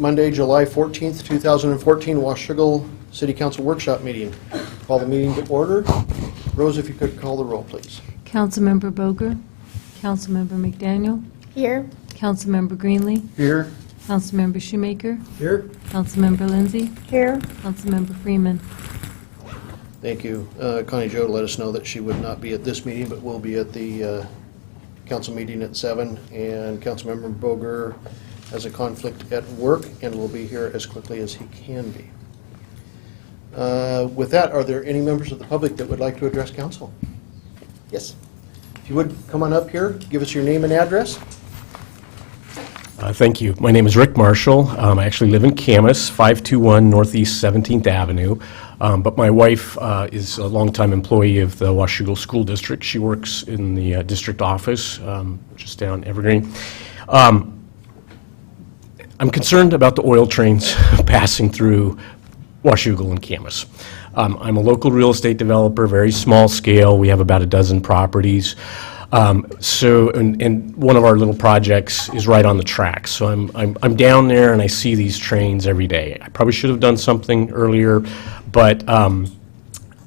Monday, July 14th, 2014, Washougal City Council Workshop meeting. Call the meeting to order. Rose, if you could call the roll, please. Councilmember Boger. Councilmember McDaniel. Here. Councilmember Greenlee. Here. Councilmember Shoemaker. Here. Councilmember Lindsay. Here. Councilmember Freeman. Thank you. Connie Jo let us know that she would not be at this meeting, but will be at the council meeting at 7. And Councilmember Boger has a conflict at work and will be here as quickly as he can be. With that, are there any members of the public that would like to address council? Yes. If you would, come on up here, give us your name and address. Thank you. My name is Rick Marshall. I actually live in Camas, 521 Northeast 17th Avenue. But my wife is a longtime employee of the Washougal School District. She works in the district office, just down Evergreen. I'm concerned about the oil trains passing through Washougal and Camas. I'm a local real estate developer, very small scale. We have about a dozen properties. And one of our little projects is right on the tracks. So I'm down there and I see these trains every day. I probably should have done something earlier, but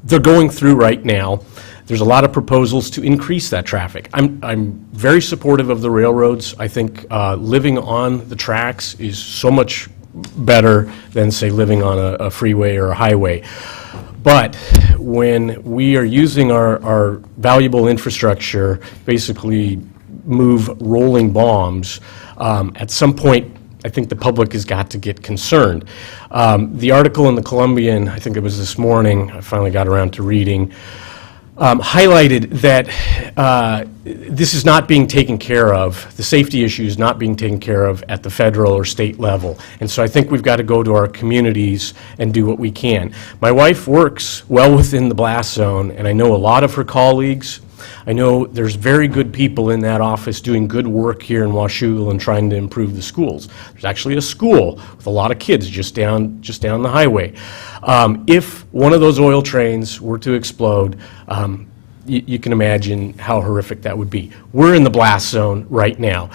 they're going through right now. There's a lot of proposals to increase that traffic. I'm very supportive of the railroads. I think living on the tracks is so much better than, say, living on a freeway or a highway. But when we are using our valuable infrastructure, basically move rolling bombs, at some point, I think the public has got to get concerned. The article in the Columbian, I think it was this morning, I finally got around to reading, highlighted that this is not being taken care of, the safety issue is not being taken care of at the federal or state level. And so I think we've got to go to our communities and do what we can. My wife works well within the blast zone, and I know a lot of her colleagues. I know there's very good people in that office doing good work here in Washougal and trying to improve the schools. There's actually a school with a lot of kids just down the highway. If one of those oil trains were to explode, you can imagine how horrific that would be. We're in the blast zone right now.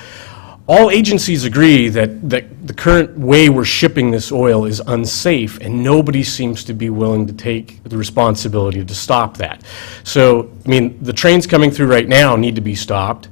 All agencies agree that the current way we're shipping this oil is unsafe, and nobody seems to be willing to take the responsibility to stop that. So, I mean, the trains coming through right now need to be stopped.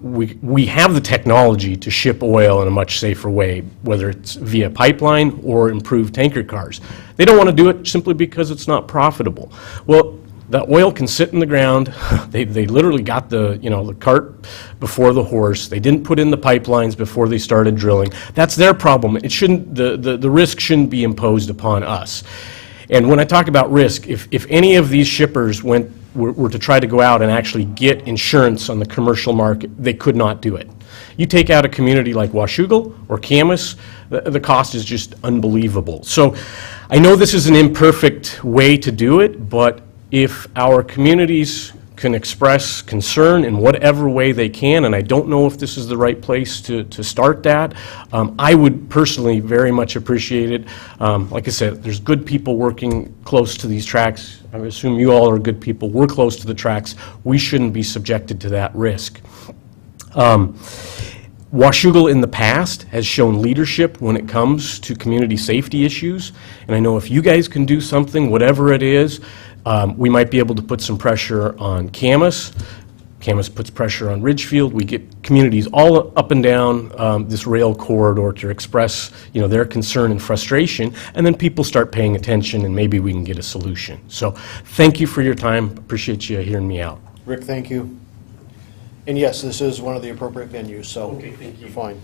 We have the technology to ship oil in a much safer way, whether it's via pipeline or improved tanker cars. They don't want to do it simply because it's not profitable. Well, the oil can sit in the ground. They literally got the cart before the horse. They didn't put in the pipelines before they started drilling. That's their problem. It shouldn't, the risk shouldn't be imposed upon us. And when I talk about risk, if any of these shippers were to try to go out and actually get insurance on the commercial market, they could not do it. You take out a community like Washougal or Camas, the cost is just unbelievable. So I know this is an imperfect way to do it, but if our communities can express concern in whatever way they can, and I don't know if this is the right place to start that, I would personally very much appreciate it. Like I said, there's good people working close to these tracks. I assume you all are good people. We're close to the tracks. We shouldn't be subjected to that risk. Washougal in the past has shown leadership when it comes to community safety issues, and I know if you guys can do something, whatever it is, we might be able to put some pressure on Camas. Camas puts pressure on Ridgefield. We get communities all up and down this rail corridor to express, their concern and frustration, and then people start paying attention, and maybe we can get a solution. So, thank you for your time. Appreciate you hearing me out. Rick, thank you. And yes, this is one of the appropriate venues, so Okay, thank you. you're fine.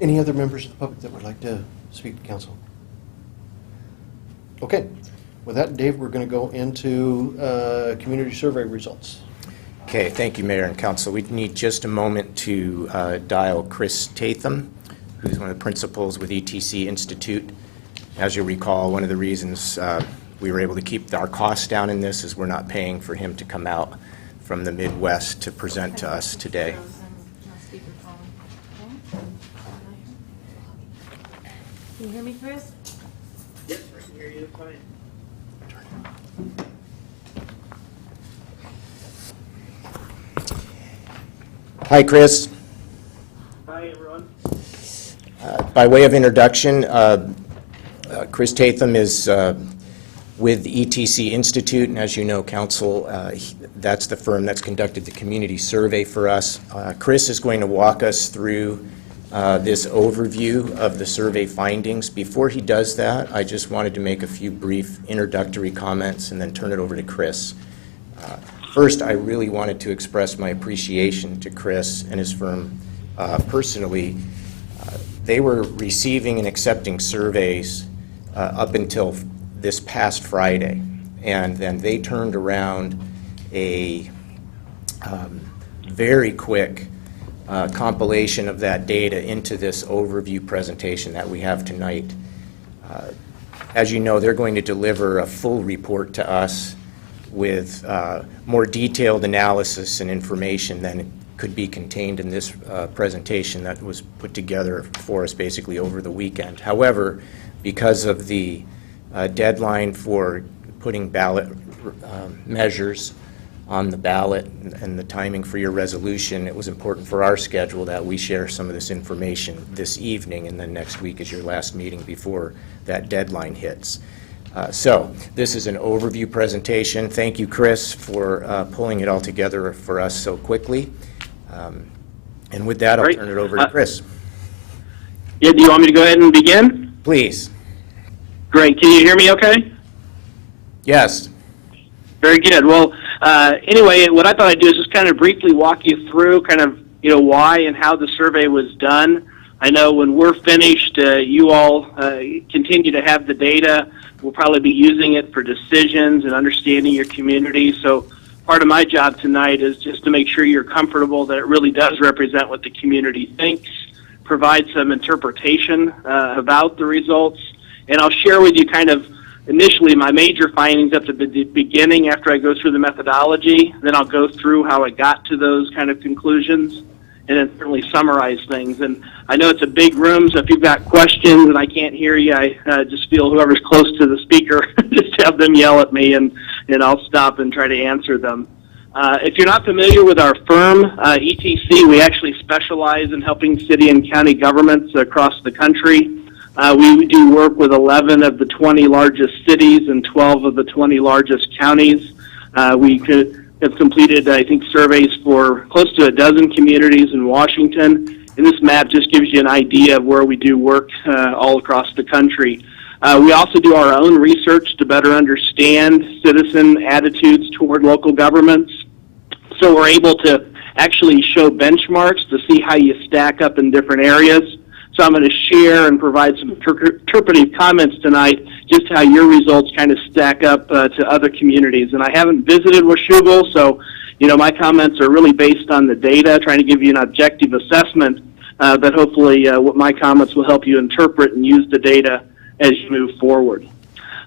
Any other members of the public that would like to speak to council? Okay. With that, Dave, we're going to go into community survey results. Okay, thank you, Mayor and Council. We need just a moment to dial Chris Tatham, who's one of the principals with ETC Institute. As you'll recall, one of the reasons we were able to keep our costs down in this is we're not paying for him to come out from the Midwest to present to us today. Can you hear me, Chris? Yes, I can hear you fine. Hi, Chris. Hi, everyone. By way of introduction, Chris Tatham is with ETC Institute, and as you know, Council, that's the firm that's conducted the community survey for us. Chris is going to walk us through this overview of the survey findings. Before he does that, I just wanted to make a few brief introductory comments and then turn it over to Chris. First, I really wanted to express my appreciation to Chris and his firm personally. They were receiving and accepting surveys up until this past Friday, and then they turned around a very quick compilation of that data into this overview presentation that we have tonight. As you know, they're going to deliver a full report to us with more detailed analysis and information than could be contained in this presentation that was put together for us basically over the weekend. However, because of the deadline for putting ballot measures on the ballot and the timing for your resolution, it was important for our schedule that we share some of this information this evening, and then next week is your last meeting before that deadline hits. So this is an overview presentation. Thank you, Chris, for pulling it all together for us so quickly. And with that, I'll Great. turn it over to Chris. Yeah, do you want me to go ahead and begin? Please. Great. Can you hear me okay? Yes. Very good. Well, anyway, what I thought I'd do is just kind of briefly walk you through kind of, why and how the survey was done. I know when we're finished, you all continue to have the data. We'll probably be using it for decisions and understanding your community. So part of my job tonight is just to make sure you're comfortable that it really does represent what the community thinks, provide some interpretation about the results, and I'll share with you kind of initially my major findings at the beginning after I go through the methodology. Then I'll go through how I got to those kind of conclusions, and then certainly summarize things. And I know it's a big room, so if you've got questions and I can't hear you, I just feel whoever's close to the speaker, just have them yell at me, and I'll stop and try to answer them. If you're not familiar with our firm, ETC, we actually specialize in helping city and county governments across the country. We do work with 11 of the 20 largest cities and 12 of the 20 largest counties. We have completed, I think, surveys for close to a dozen communities in Washington. And this map just gives you an idea of where we do work all across the country. We also do our own research to better understand citizen attitudes toward local governments. So we're able to actually show benchmarks to see how you stack up in different areas. So I'm going to share and provide some interpretive comments tonight, just how your results kind of stack up to other communities. And I haven't visited Washougal, so my comments are really based on the data, trying to give you an objective assessment, but hopefully what my comments will help you interpret and use the data as you move forward.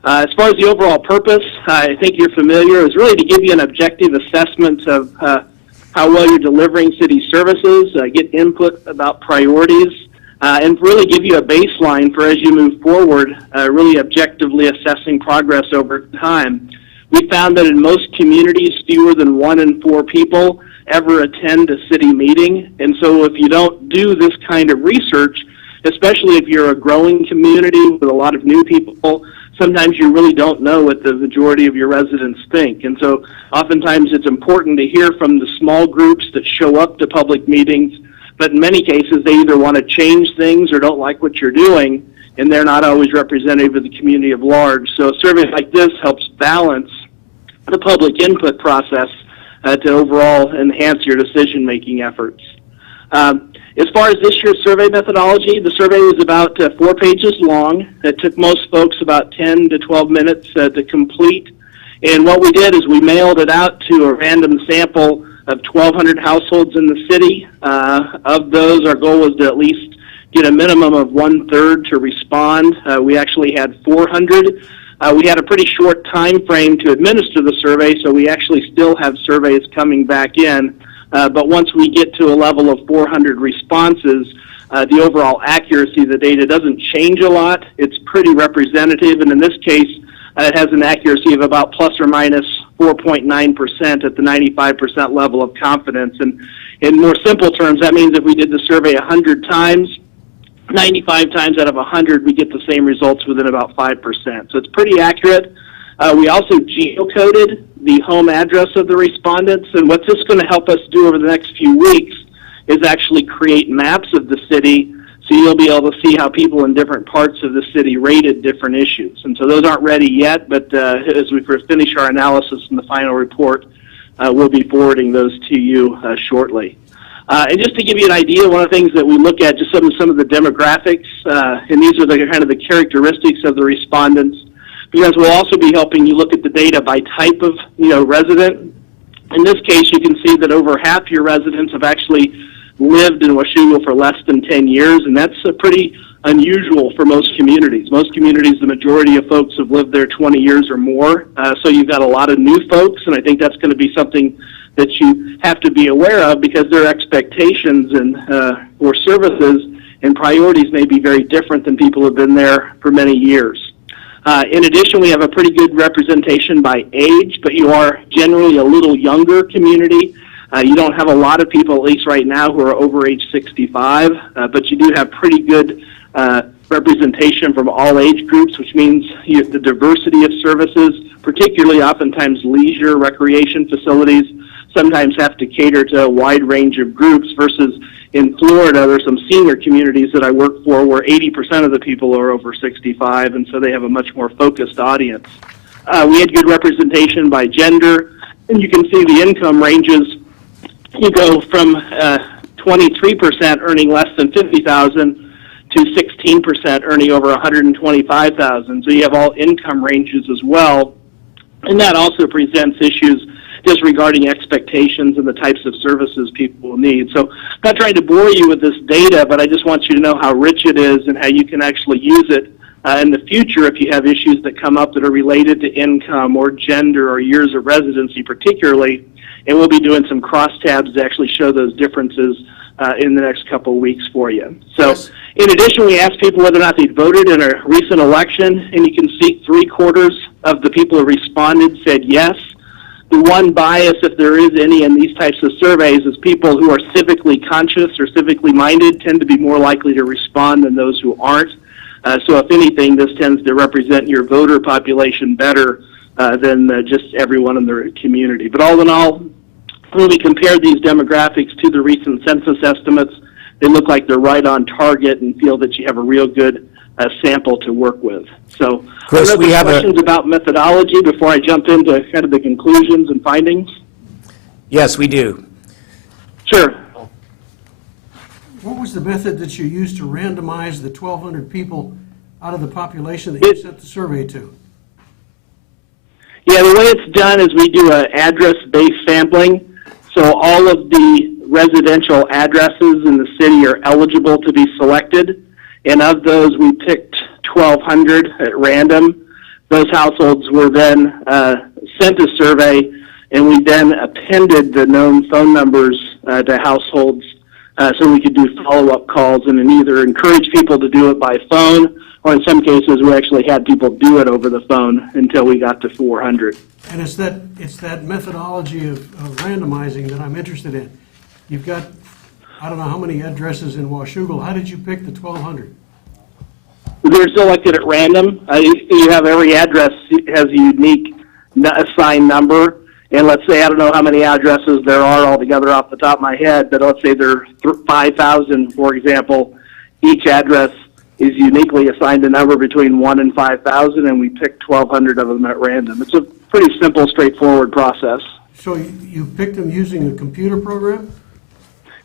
As far as the overall purpose, I think you're familiar, is really to give you an objective assessment of how well you're delivering city services, get input about priorities, and really give you a baseline for as you move forward, really objectively assessing progress over time. We found that in most communities, fewer than 1 in 4 people ever attend a city meeting. And so if you don't do this kind of research, especially if you're a growing community with a lot of new people, sometimes you really don't know what the majority of your residents think. And so oftentimes it's important to hear from the small groups that show up to public meetings, but in many cases they either want to change things or don't like what you're doing, and they're not always representative of the community at large. So a survey like this helps balance the public input process to overall enhance your decision-making efforts. As far as this year's survey methodology, the survey was about 4 pages long. It took most folks about 10 to 12 minutes to complete. And what we did is we mailed it out to a random sample of 1,200 households in the city. Of those, our goal was to at least get a minimum of 1/3 to respond. We actually had 400. We had a pretty short time frame to administer the survey, so we actually still have surveys coming back in. But once we get to a level of 400 responses, the overall accuracy of the data doesn't change a lot. It's pretty representative, and in this case, it has an accuracy of about plus or minus 4.9% at the 95% level of confidence. And in more simple terms, that means if we did the survey 100 times, 95 times out of 100, we get the same results within about 5%. So it's pretty accurate. We also geocoded the home address of the respondents, and what this is going to help us do over the next few weeks is actually create maps of the city, so you'll be able to see how people in different parts of the city rated different issues. And so those aren't ready yet, but as we finish our analysis in the final report, we'll be forwarding those to you shortly. And just to give you an idea, one of the things that we look at, just some of the demographics, and these are the kind of the characteristics of the respondents, because we'll also be helping you look at the data by type of resident. In this case, you can see that over half your residents have actually lived in Washougal for less than 10 years, and that's pretty unusual for most communities. Most communities, the majority of folks have lived there 20 years or more, so you've got a lot of new folks, and I think that's going to be something that you have to be aware of, because their expectations and or services and priorities may be very different than people who have been there for many years. In addition, we have a pretty good representation by age, but you are generally a little younger community. You don't have a lot of people, at least right now, who are over age 65, but you do have pretty good representation from all age groups, which means the diversity of services, particularly oftentimes leisure, recreation facilities, sometimes have to cater to a wide range of groups, versus in Florida, there's some senior communities that I work for where 80% of the people are over 65, and so they have a much more focused audience. We had good representation by gender, and you can see the income ranges. You go from 23% earning less than $50,000 to 16% earning over $125,000. So you have all income ranges as well, and that also presents issues just regarding expectations and the types of services people will need. So I'm not trying to bore you with this data, but I just want you to know how rich it is and how you can actually use it in the future if you have issues that come up that are related to income or gender or years of residency particularly. And we'll be doing some crosstabs to actually show those differences in the next couple of weeks for you. So in addition, we asked people whether or not they'd voted in a recent election, and you can see 3/4 of the people who responded said yes. The one bias, if there is any in these types of surveys, is people who are civically conscious or civically minded tend to be more likely to respond than those who aren't. So if anything, this tends to represent your voter population better than just everyone in the community. But all in all, when we compare these demographics to the recent census estimates, they look like they're right on target and feel that you have a real good sample to work with. So, Chris, we have questions about methodology before I jump into kind of the conclusions and findings? Yes, we do. Sure. What was the method that you used to randomize the 1,200 people out of the population that you sent the survey to? Yeah, the way it's done is we do an address-based sampling. So all of the residential addresses in the city are eligible to be selected. And of those, we picked 1,200 at random. Those households were then sent a survey, and we then appended the known phone numbers to households so we could do follow-up calls and then either encourage people to do it by phone, or in some cases we actually had people do it over the phone until we got to 400. And it's that methodology of randomizing that I'm interested in. You've got, I don't know how many addresses in Washougal. How did you pick the 1,200? They're selected at random. You have every address has a unique assigned number. And let's say, I don't know how many addresses there are altogether off the top of my head, but let's say there are 5,000, for example. Each address is uniquely assigned a number between 1 and 5,000, and we picked 1,200 of them at random. It's a pretty simple, straightforward process. So you picked them using a computer program?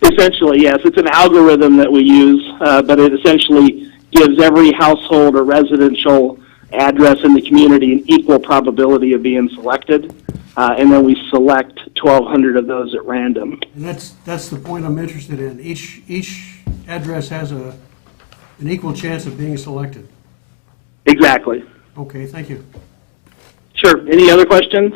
Essentially, yes. It's an algorithm that we use, but it essentially gives every household or residential address in the community an equal probability of being selected. And then we select 1,200 of those at random. And that's the point I'm interested in. Each address has an equal chance of being selected. Exactly. Okay, thank you. Sure. Any other questions?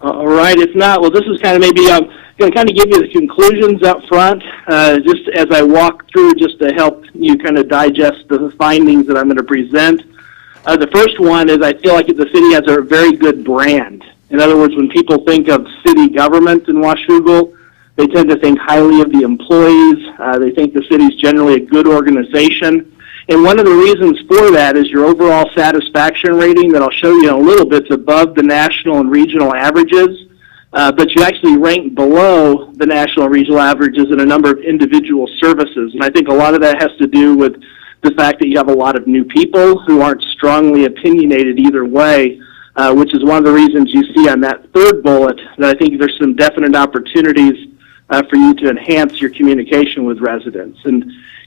All right. If not, well, this is kind of maybe I'm going to kind of give you the conclusions up front, just as I walk through, just to help you kind of digest the findings that I'm going to present. The first one is I feel like the city has a very good brand. In other words, when people think of city government in Washougal, They tend to think highly of the employees. They think the city's generally a good organization. And one of the reasons for that is your overall satisfaction rating that I'll show you in a little bit is above the national and regional averages, but you actually rank below the national and regional averages in a number of individual services. And I think a lot of that has to do with the fact that you have a lot of new people who aren't strongly opinionated either way, which is one of the reasons you see on that third bullet that I think there's some definite opportunities for you to enhance your communication with residents.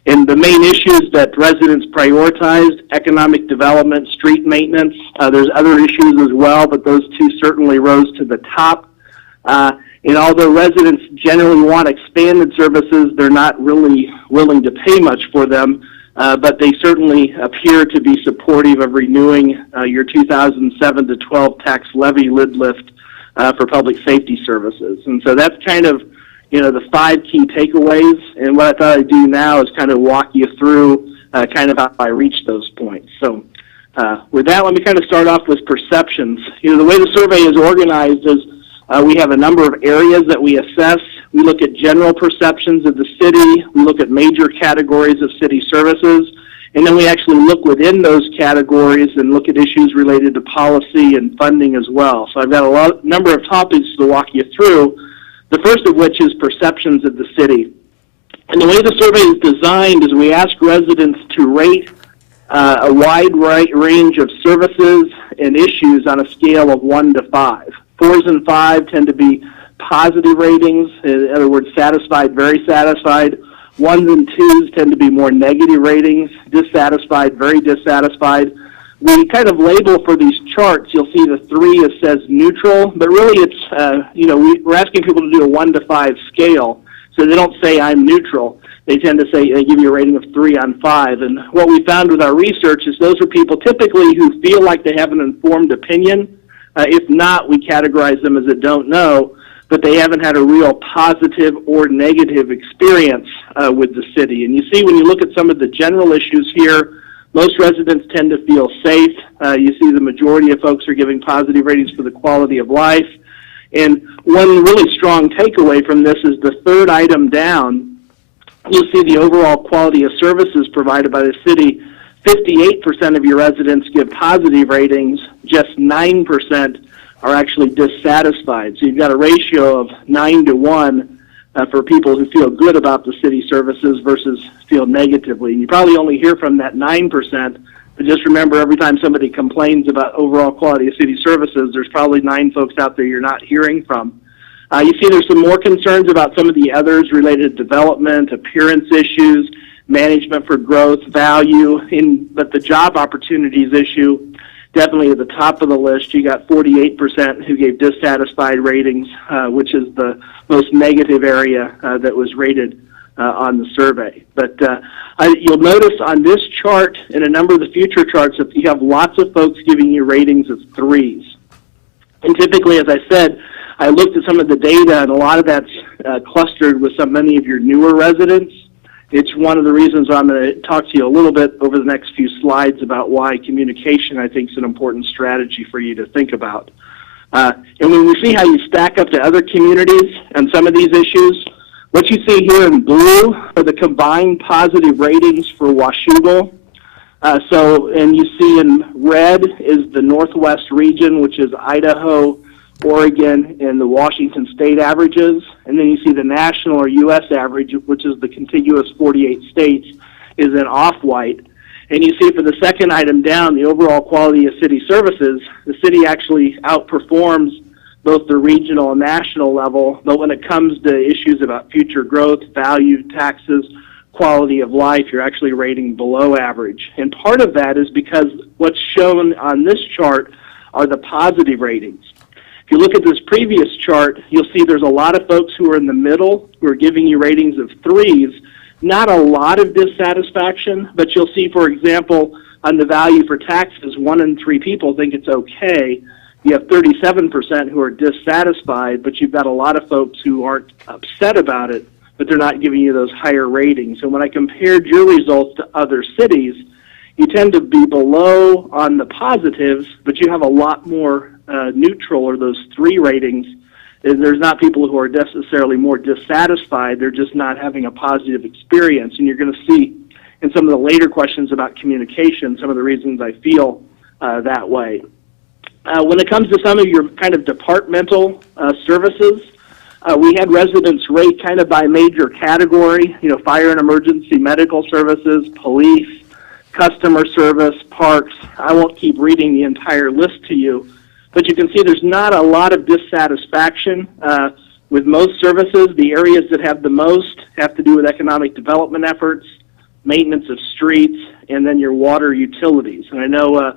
And the main issues that residents prioritized, economic development, street maintenance, there's other issues as well, but those two certainly rose to the top. And although residents generally want expanded services, they're not really willing to pay much for them, but they certainly appear to be supportive of renewing your 2007 to 12 tax levy lid lift for public safety services. And so that's kind of, the 5 key takeaways. And what I thought I'd do now is kind of walk you through kind of how I reached those points. So with that, let me kind of start off with perceptions. The way the survey is organized is we have a number of areas that we assess. We look at general perceptions of the city. We look at major categories of city services. And then we actually look within those categories and look at issues related to policy and funding as well. So I've got a number of topics to walk you through, the first of which is perceptions of the city. And the way the survey is designed is we ask residents to rate a wide range of services and issues on a scale of 1 to 5. 4s and 5 tend to be positive ratings, in other words, satisfied, very satisfied. 1s and 2s tend to be more negative ratings, dissatisfied, very dissatisfied. We kind of label for these charts, you'll see the 3 it says neutral, but really it's, we're asking people to do a 1 to 5 scale, so they don't say I'm neutral. They tend to say, they give you a rating of 3 on 5. And what we found with our research is those are people typically who feel like they have an informed opinion. If not, we categorize them as a don't know, but they haven't had a real positive or negative experience with the city. And you see when you look at some of the general issues here, most residents tend to feel safe. You see the majority of folks are giving positive ratings for the quality of life. And one really strong takeaway from this is the third item down. You'll see the overall quality of services provided by the city. 58% of your residents give positive ratings, just 9% are actually dissatisfied. So you've got a ratio of 9 to 1 for people who feel good about the city services versus feel negatively. And you probably only hear from that 9%, but just remember every time somebody complains about overall quality of city services, there's probably 9 folks out there you're not hearing from. You see there's some more concerns about some of the others related to development, appearance issues, management for growth, value, but the job opportunities issue, definitely at the top of the list. You got 48% who gave dissatisfied ratings, which is the most negative area that was rated on the survey. But you'll notice on this chart and a number of the future charts that you have lots of folks giving you ratings of 3s. And typically, as I said, I looked at some of the data, and a lot of that's clustered with many of your newer residents. It's one of the reasons I'm going to talk to you a little bit over the next few slides about why communication, I think, is an important strategy for you to think about. And when we see how you stack up to other communities on some of these issues, what you see here in blue are the combined positive ratings for Washougal. And you see in red is the Northwest region, which is Idaho, Oregon, and the Washington state averages. And then you see the national or U.S. average, which is the contiguous 48 states, is in off-white. And you see for the second item down, the overall quality of city services, the city actually outperforms both the regional and national level, but when it comes to issues about future growth, value, taxes, quality of life, you're actually rating below average. And part of that is because what's shown on this chart are the positive ratings. If you look at this previous chart, you'll see there's a lot of folks who are in the middle who are giving you ratings of 3s. Not a lot of dissatisfaction, but you'll see, for example, on the value for taxes, 1 in 3 people think it's okay. You have 37% who are dissatisfied, but you've got a lot of folks who aren't upset about it, but they're not giving you those higher ratings. And when I compared your results to other cities, you tend to be below on the positives, but you have a lot more neutral or those 3 ratings There's not people who are necessarily more dissatisfied. They're just not having a positive experience. And you're going to see in some of the later questions about communication some of the reasons I feel that way. When it comes to some of your kind of departmental services, we had residents rate kind of by major category, fire and emergency medical services, police, customer service, parks. I won't keep reading the entire list to you, but you can see there's not a lot of dissatisfaction with most services. The areas that have the most have to do with economic development efforts, maintenance of streets, and then your water utilities. And I know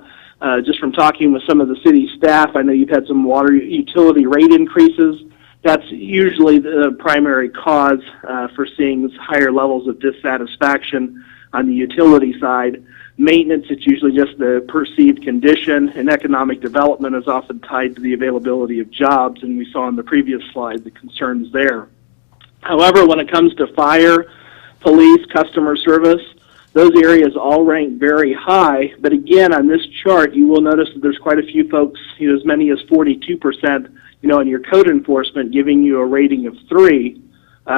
just from talking with some of the city staff, I know you've had some water utility rate increases. That's usually the primary cause for seeing higher levels of dissatisfaction on the utility side. Maintenance, it's usually just the perceived condition, and economic development is often tied to the availability of jobs, and we saw on the previous slide the concerns there. However, when it comes to fire, police, customer service, those areas all rank very high, but again, on this chart, you will notice that there's quite a few folks, as many as 42%, in your code enforcement giving you a rating of 3,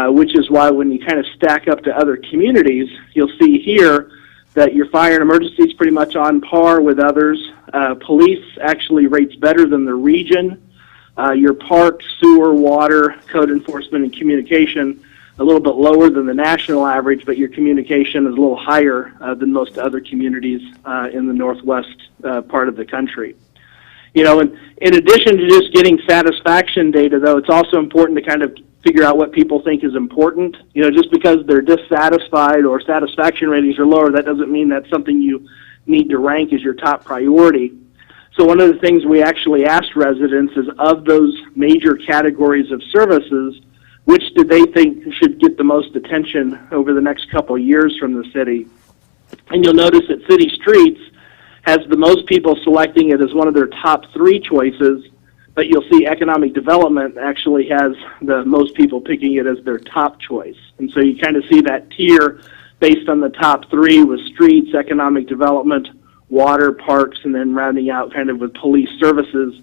which is why when you kind of stack up to other communities, you'll see here that your fire and emergency is pretty much on par with others. Police actually rates better than the region. Your park, sewer, water, code enforcement, and communication a little bit lower than the national average, but your communication is a little higher than most other communities in the northwest part of the country. And in addition to just getting satisfaction data, though, it's also important to kind of figure out what people think is important. Just because they're dissatisfied or satisfaction ratings are lower, that doesn't mean that's something you need to rank as your top priority. So one of the things we actually asked residents is, of those major categories of services, which do they think should get the most attention over the next couple of years from the city? And you'll notice that city streets has the most people selecting it as one of their top 3 choices, but you'll see economic development actually has the most people picking it as their top choice. And so you kind of see that tier based on the top 3 with streets, economic development, water, parks, and then rounding out kind of with police services,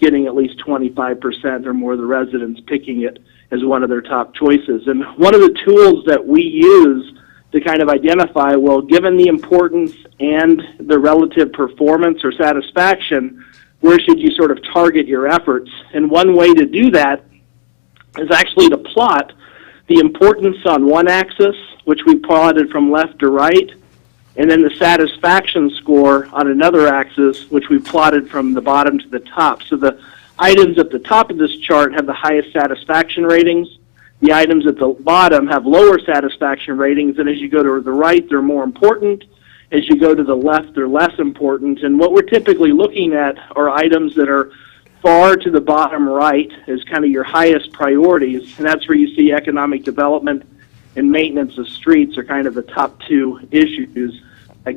getting at least 25% or more of the residents picking it as one of their top choices. And one of the tools that we use to kind of identify, well, given the importance and the relative performance or satisfaction, where should you sort of target your efforts? And one way to do that is actually to plot the importance on one axis, which we plotted from left to right, and then the satisfaction score on another axis, which we plotted from the bottom to the top. So the items at the top of this chart have the highest satisfaction ratings. The items at the bottom have lower satisfaction ratings, and as you go to the right, they're more important. As you go to the left, they're less important. And what we're typically looking at are items that are far to the bottom right as kind of your highest priorities, and that's where you see economic development and maintenance of streets are kind of the top 2 issues,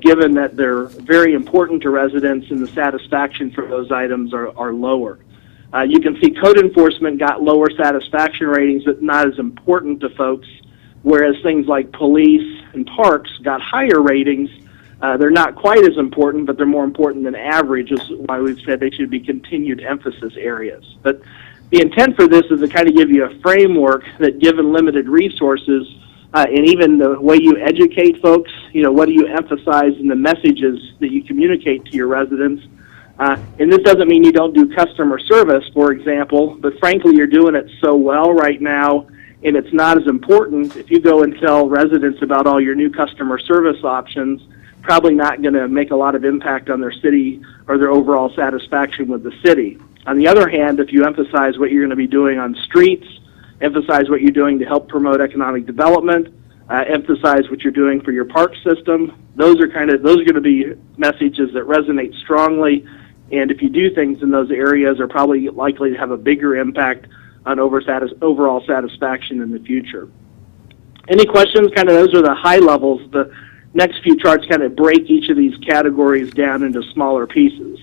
given that they're very important to residents and the satisfaction for those items are lower. You can see code enforcement got lower satisfaction ratings, but not as important to folks, whereas things like police and parks got higher ratings. They're not quite as important, but they're more important than average, is why we've said they should be continued emphasis areas. But the intent for this is to kind of give you a framework that, given limited resources, and even the way you educate folks, what do you emphasize in the messages that you communicate to your residents? And this doesn't mean you don't do customer service, for example, but frankly, you're doing it so well right now, and it's not as important. If you go and tell residents about all your new customer service options, probably not going to make a lot of impact on their city or their overall satisfaction with the city. On the other hand, if you emphasize what you're going to be doing on streets, emphasize what you're doing to help promote economic development, emphasize what you're doing for your park system, those are going to be messages that resonate strongly. And if you do things in those areas, are probably likely to have a bigger impact on overall satisfaction in the future. Any questions? Kind of those are the high levels. The next few charts kind of break each of these categories down into smaller pieces.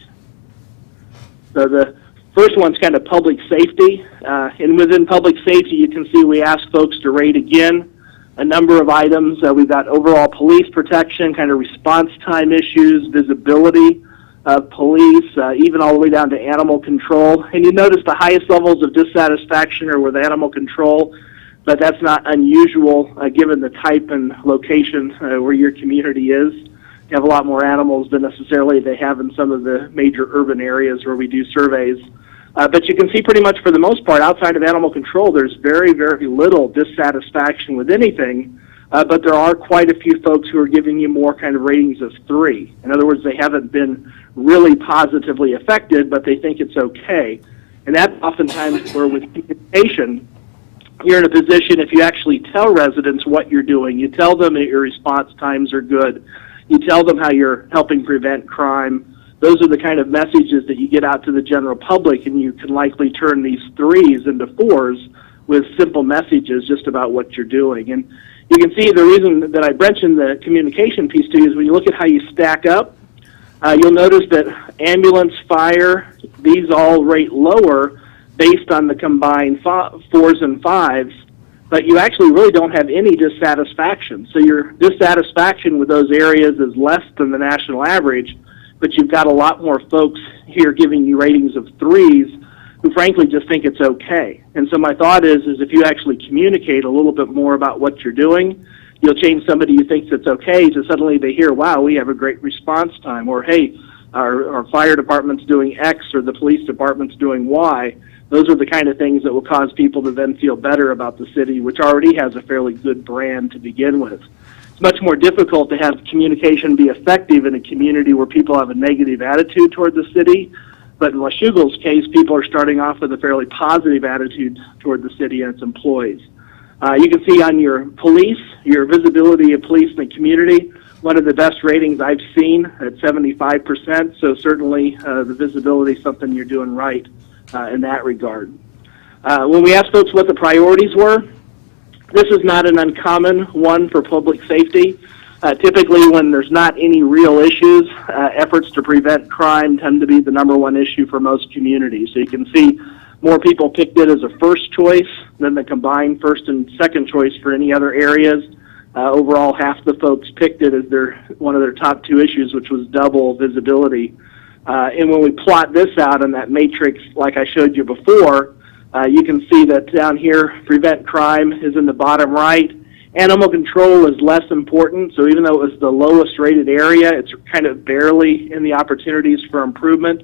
So the first one's kind of public safety. And within public safety, you can see we asked folks to rate again a number of items. We've got overall police protection, kind of response time issues, visibility, police, even all the way down to animal control. And you notice the highest levels of dissatisfaction are with animal control, but that's not unusual given the type and location where your community is. You have a lot more animals than necessarily they have in some of the major urban areas where we do surveys. But you can see pretty much for the most part, outside of animal control, there's very, very little dissatisfaction with anything. But there are quite a few folks who are giving you more kind of ratings of 3. In other words, they haven't been really positively affected, but they think it's okay. And that's oftentimes where with communication, you're in a position, if you actually tell residents what you're doing, you tell them that your response times are good, you tell them how you're helping prevent crime, those are the kind of messages that you get out to the general public, and you can likely turn these 3s into 4s with simple messages just about what you're doing. And you can see the reason that I mentioned the communication piece to you is when you look at how you stack up, you'll notice that ambulance, fire, these all rate lower based on the combined 4s and 5s, but you actually really don't have any dissatisfaction. So your dissatisfaction with those areas is less than the national average, but you've got a lot more folks here giving you ratings of 3s who frankly just think it's okay. And so my thought is if you actually communicate a little bit more about what you're doing, you'll change somebody who thinks it's okay to suddenly they hear, wow, we have a great response time, or hey, our fire department's doing X or the police department's doing Y. Those are the kind of things that will cause people to then feel better about the city, which already has a fairly good brand to begin with. It's much more difficult to have communication be effective in a community where people have a negative attitude toward the city. But in Washougal's case, people are starting off with a fairly positive attitude toward the city and its employees. You can see on your police, your visibility of police in the community, one of the best ratings I've seen at 75%. So certainly the visibility is something you're doing right in that regard. When we asked folks what the priorities were, this is not an uncommon one for public safety. Typically, when there's not any real issues, efforts to prevent crime tend to be the #1 issue for most communities. So you can see more people picked it as a first choice than the combined first and second choice for any other areas. Overall, half the folks picked it as one of their top 2 issues, which was double visibility. And when we plot this out in that matrix, like I showed you before, you can see that down here, prevent crime is in the bottom right. Animal control is less important, so even though it was the lowest rated area, it's kind of barely in the opportunities for improvement.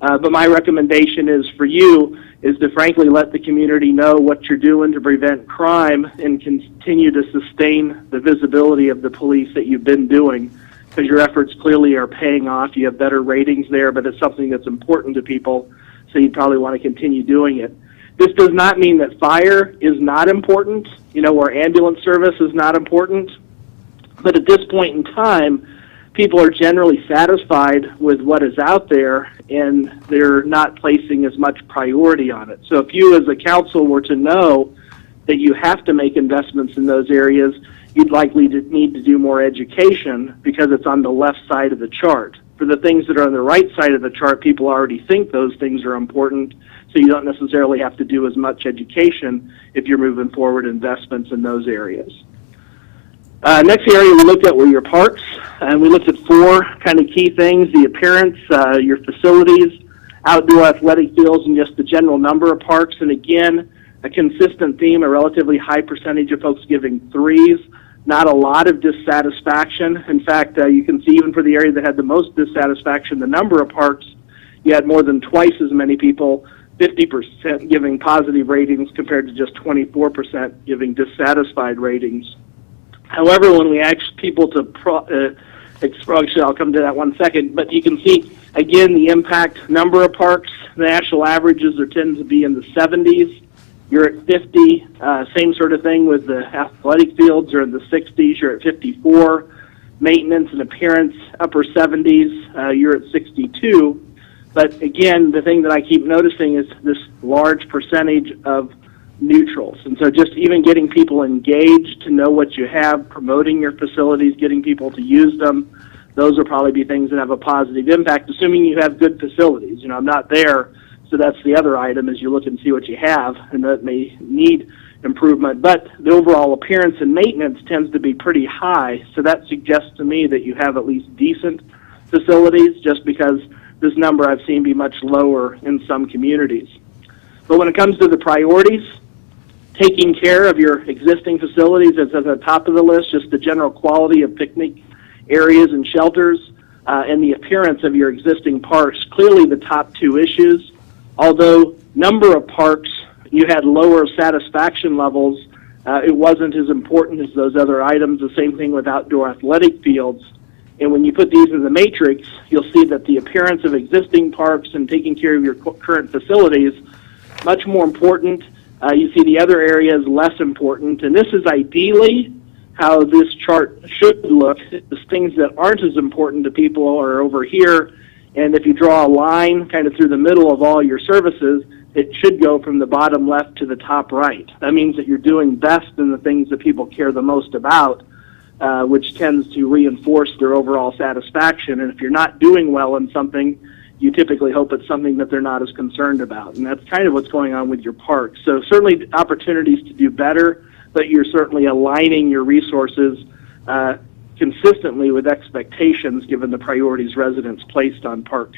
But my recommendation is for you is to frankly let the community know what you're doing to prevent crime and continue to sustain the visibility of the police that you've been doing, because your efforts clearly are paying off. You have better ratings there, but it's something that's important to people, so you probably want to continue doing it. This does not mean that fire is not important, or ambulance service is not important. But at this point in time, people are generally satisfied with what is out there, and they're not placing as much priority on it. So if you as a council were to know that you have to make investments in those areas, you'd likely need to do more education because it's on the left side of the chart. For the things that are on the right side of the chart, people already think those things are important, so you don't necessarily have to do as much education if you're moving forward investments in those areas. Next area we looked at were your parks, and we looked at 4 kind of key things: the appearance, your facilities, outdoor athletic fields, and just the general number of parks. And again, a consistent theme, a relatively high percentage of folks giving 3s. Not a lot of dissatisfaction. In fact, you can see even for the area that had the most dissatisfaction, the number of parks, you had more than twice as many people, 50% giving positive ratings compared to just 24% giving dissatisfied ratings. However, when we asked people to, actually I'll come to that one second, but you can see, again, the impact number of parks. The national averages tend to be in the 70s. You're at 50, same sort of thing with the athletic fields are in the 60s, you're at 54. Maintenance and appearance, upper 70s, you're at 62. But again, the thing that I keep noticing is this large percentage of neutrals. And so just even getting people engaged to know what you have, promoting your facilities, getting people to use them, those will probably be things that have a positive impact, assuming you have good facilities. I'm not there. So that's the other item, is you look and see what you have, and that may need improvement. But the overall appearance and maintenance tends to be pretty high, so that suggests to me that you have at least decent facilities, just because this number I've seen be much lower in some communities. But when it comes to the priorities, taking care of your existing facilities is at the top of the list, just the general quality of picnic areas and shelters, and the appearance of your existing parks, clearly the top two issues. Although number of parks, you had lower satisfaction levels, it wasn't as important as those other items. The same thing with outdoor athletic fields. And when you put these in the matrix, you'll see that the appearance of existing parks and taking care of your current facilities, much more important. You see the other areas less important. And this is ideally how this chart should look. The things that aren't as important to people are over here. And if you draw a line kind of through the middle of all your services, it should go from the bottom left to the top right. That means that you're doing best in the things that people care the most about, which tends to reinforce their overall satisfaction. And if you're not doing well in something, you typically hope it's something that they're not as concerned about. And that's kind of what's going on with your parks. So certainly opportunities to do better, but you're certainly aligning your resources consistently with expectations given the priorities residents placed on park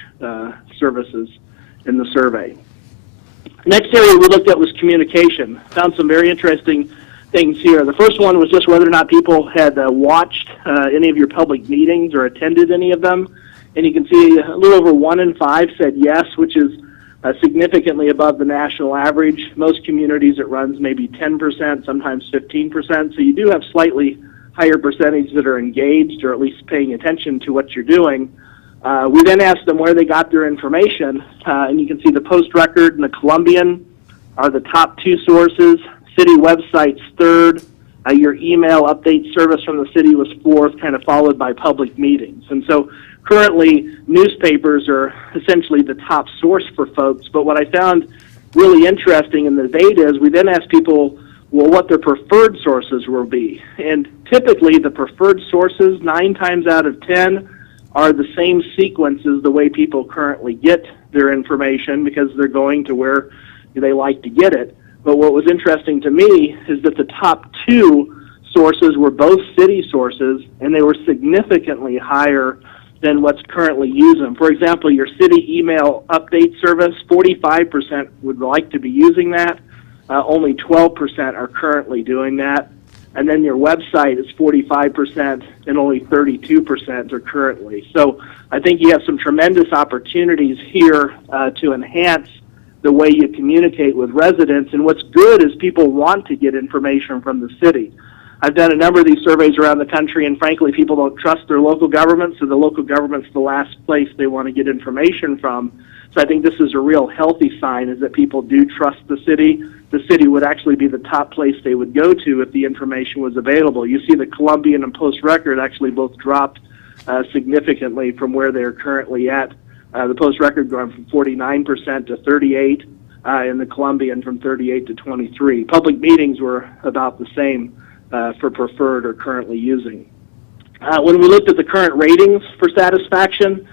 services in the survey. Next area we looked at was communication. Found some very interesting things here. The first one was just whether or not people had watched any of your public meetings or attended any of them. And you can see a little over 1 in 5 said yes, which is significantly above the national average. Most communities it runs maybe 10%, sometimes 15%. So you do have slightly higher percentage that are engaged or at least paying attention to what you're doing. We then asked them where they got their information, and you can see the Post-Record and the Columbian are the top two sources. City websites third. Your email update service from the city was fourth, kind of followed by public meetings. And so currently, newspapers are essentially the top source for folks. But what I found really interesting in the data is we then asked people, well, what their preferred sources will be. And typically, the preferred sources, 9 times out of 10, are the same sequence as the way people currently get their information because they're going to where they like to get it. But what was interesting to me is that the top 2 sources were both city sources, and they were significantly higher than what's currently used them. For example, your city email update service, 45% would like to be using that. Only 12% are currently doing that. And then your website is 45%, and only 32% are currently. So I think you have some tremendous opportunities here to enhance the way you communicate with residents. And what's good is people want to get information from the city. I've done a number of these surveys around the country, and frankly, people don't trust their local government, so the local government's the last place they want to get information from. So I think this is a real healthy sign, is that people do trust the city. The city would actually be the top place they would go to if the information was available. You see the Columbian and Post-Record actually both dropped significantly from where they're currently at. The Post-Record going from 49% to 38%, and the Columbian from 38 to 23. Public meetings were about the same for preferred or currently using. When we looked at the current ratings for satisfaction,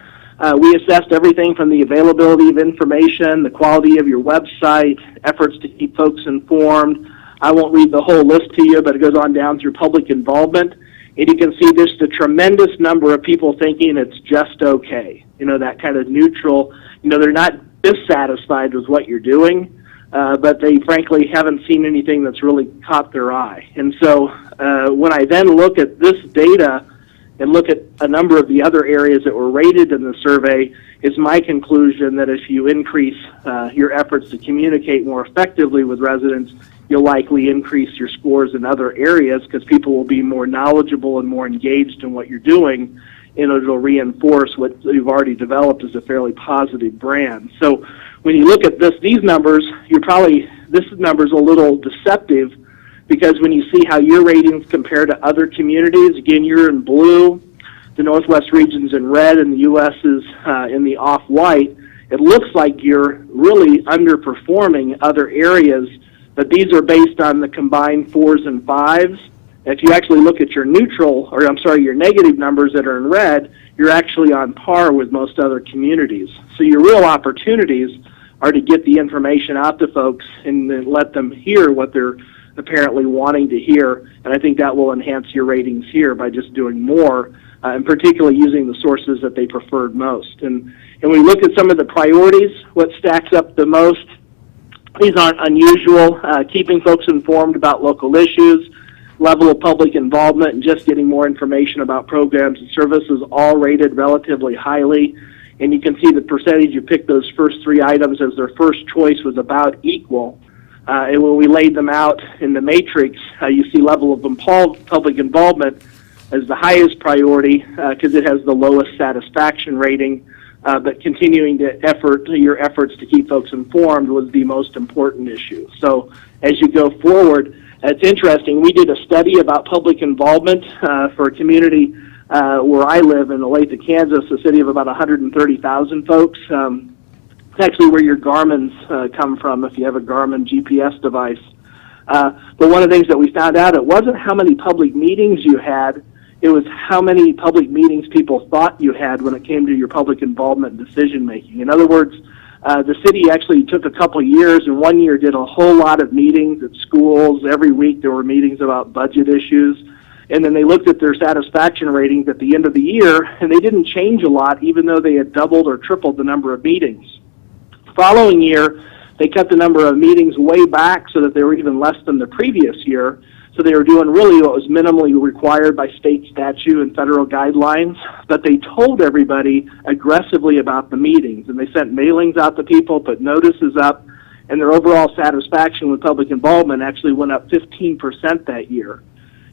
we assessed everything from the availability of information, the quality of your website, efforts to keep folks informed. I won't read the whole list to you, but it goes on down through public involvement. And you can see just a tremendous number of people thinking it's just okay. You know, that kind of neutral, you know, they're not dissatisfied with what you're doing, but they frankly haven't seen anything that's really caught their eye. And so when I then look at this data and look at a number of the other areas that were rated in the survey, it's my conclusion that if you increase your efforts to communicate more effectively with residents, you'll likely increase your scores in other areas because people will be more knowledgeable and more engaged in what you're doing, and it'll reinforce what you've already developed as a fairly positive brand. So when you look at these numbers, this number's a little deceptive, because when you see how your ratings compare to other communities, again, you're in blue, the Northwest region's in red, and the U.S. is in the off-white, it looks like you're really underperforming other areas, but these are based on the combined 4s and 5s. If you actually look at your your negative numbers that are in red, you're actually on par with most other communities. So your real opportunities are to get the information out to folks and then let them hear what they're apparently wanting to hear, and I think that will enhance your ratings here by just doing more and particularly using the sources that they preferred most. And we looked at some of the priorities, what stacks up the most. These aren't unusual. Keeping folks informed about local issues, level of public involvement, and just getting more information about programs and services, all rated relatively highly. And you can see the percentage who picked those first three items as their first choice was about equal. And when we laid them out in the matrix, you see level of public involvement as the highest priority because it has the lowest satisfaction rating. But continuing your efforts to keep folks informed was the most important issue. So as you go forward, it's interesting. We did a study about public involvement for a community where I live in Olathe, Kansas, a city of about 130,000 folks. It's actually where your Garmin's come from if you have a Garmin GPS device. But one of the things that we found out, it wasn't how many public meetings you had, it was how many public meetings people thought you had when it came to your public involvement and decision making. In other words, the city actually took a couple years, and 1 year did a whole lot of meetings at schools. Every week there were meetings about budget issues. And then they looked at their satisfaction ratings at the end of the year, and they didn't change a lot, even though they had doubled or tripled the number of meetings. The following year, they cut the number of meetings way back so that they were even less than the previous year. So they were doing really what was minimally required by state statute and federal guidelines, but they told everybody aggressively about the meetings, and they sent mailings out to people, put notices up, and their overall satisfaction with public involvement actually went up 15% that year.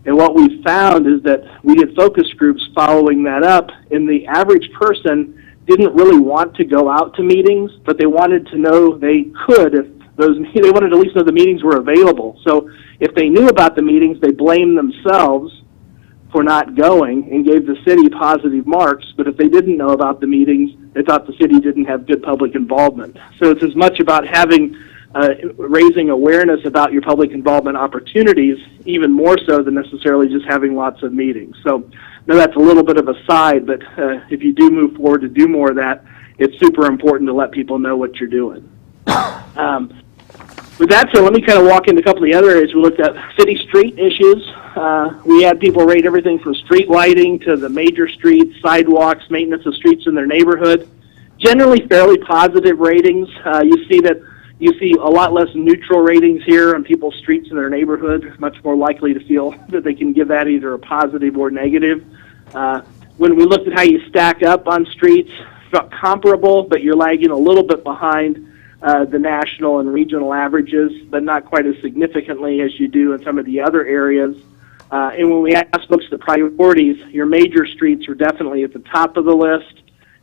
And what we found is that we did focus groups following that up, and the average person didn't really want to go out to meetings, but they wanted to know they could if they wanted to at least know the meetings were available. So if they knew about the meetings, they blamed themselves for not going and gave the city positive marks. But if they didn't know about the meetings, they thought the city didn't have good public involvement. So it's as much about raising awareness about your public involvement opportunities, even more so than necessarily just having lots of meetings. So now that's a little bit of a side, but if you do move forward to do more of that, it's super important to let people know what you're doing. With that said, let me kind of walk into a couple of the other areas. We looked at city street issues. We had people rate everything from street lighting to the major streets, sidewalks, maintenance of streets in their neighborhood. Generally fairly positive ratings. You see a lot less neutral ratings here on people's streets in their neighborhood, much more likely to feel that they can give that either a positive or negative. When we looked at how you stack up on streets, felt comparable, but you're lagging a little bit behind the national and regional averages, but not quite as significantly as you do in some of the other areas. And when we asked folks the priorities, your major streets were definitely at the top of the list,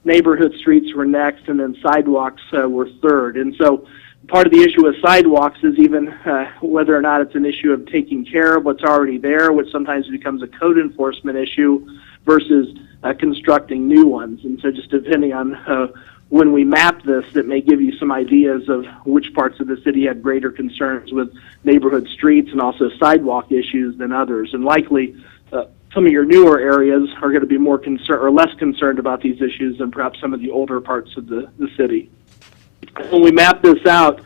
neighborhood streets were next, and then sidewalks were third. And so part of the issue with sidewalks is even whether or not it's an issue of taking care of what's already there, which sometimes becomes a code enforcement issue, versus constructing new ones. And so just depending on when we map this, that may give you some ideas of which parts of the city had greater concerns with neighborhood streets and also sidewalk issues than others. And likely some of your newer areas are going to be more concerned or less concerned about these issues than perhaps some of the older parts of the city. When we map this out,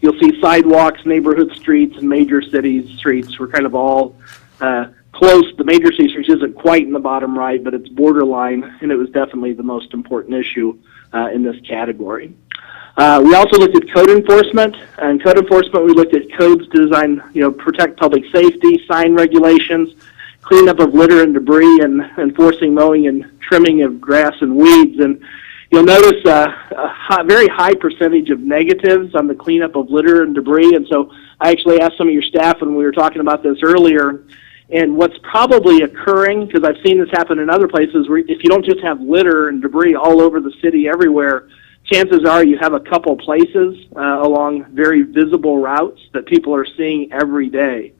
you'll see sidewalks, neighborhood streets, and major city streets were kind of all close. The major city streets isn't quite in the bottom right, but it's borderline, and it was definitely the most important issue in this category. We also looked at code enforcement, and code enforcement we looked at codes designed, protect public safety, sign regulations, cleanup of litter and debris, and enforcing mowing and trimming of grass and weeds. And you'll notice a very high percentage of negatives on the cleanup of litter and debris. And so I actually asked some of your staff when we were talking about this earlier, and what's probably occurring, because I've seen this happen in other places, where if you don't just have litter and debris all over the city everywhere, chances are you have a couple places along very visible routes that people are seeing every day.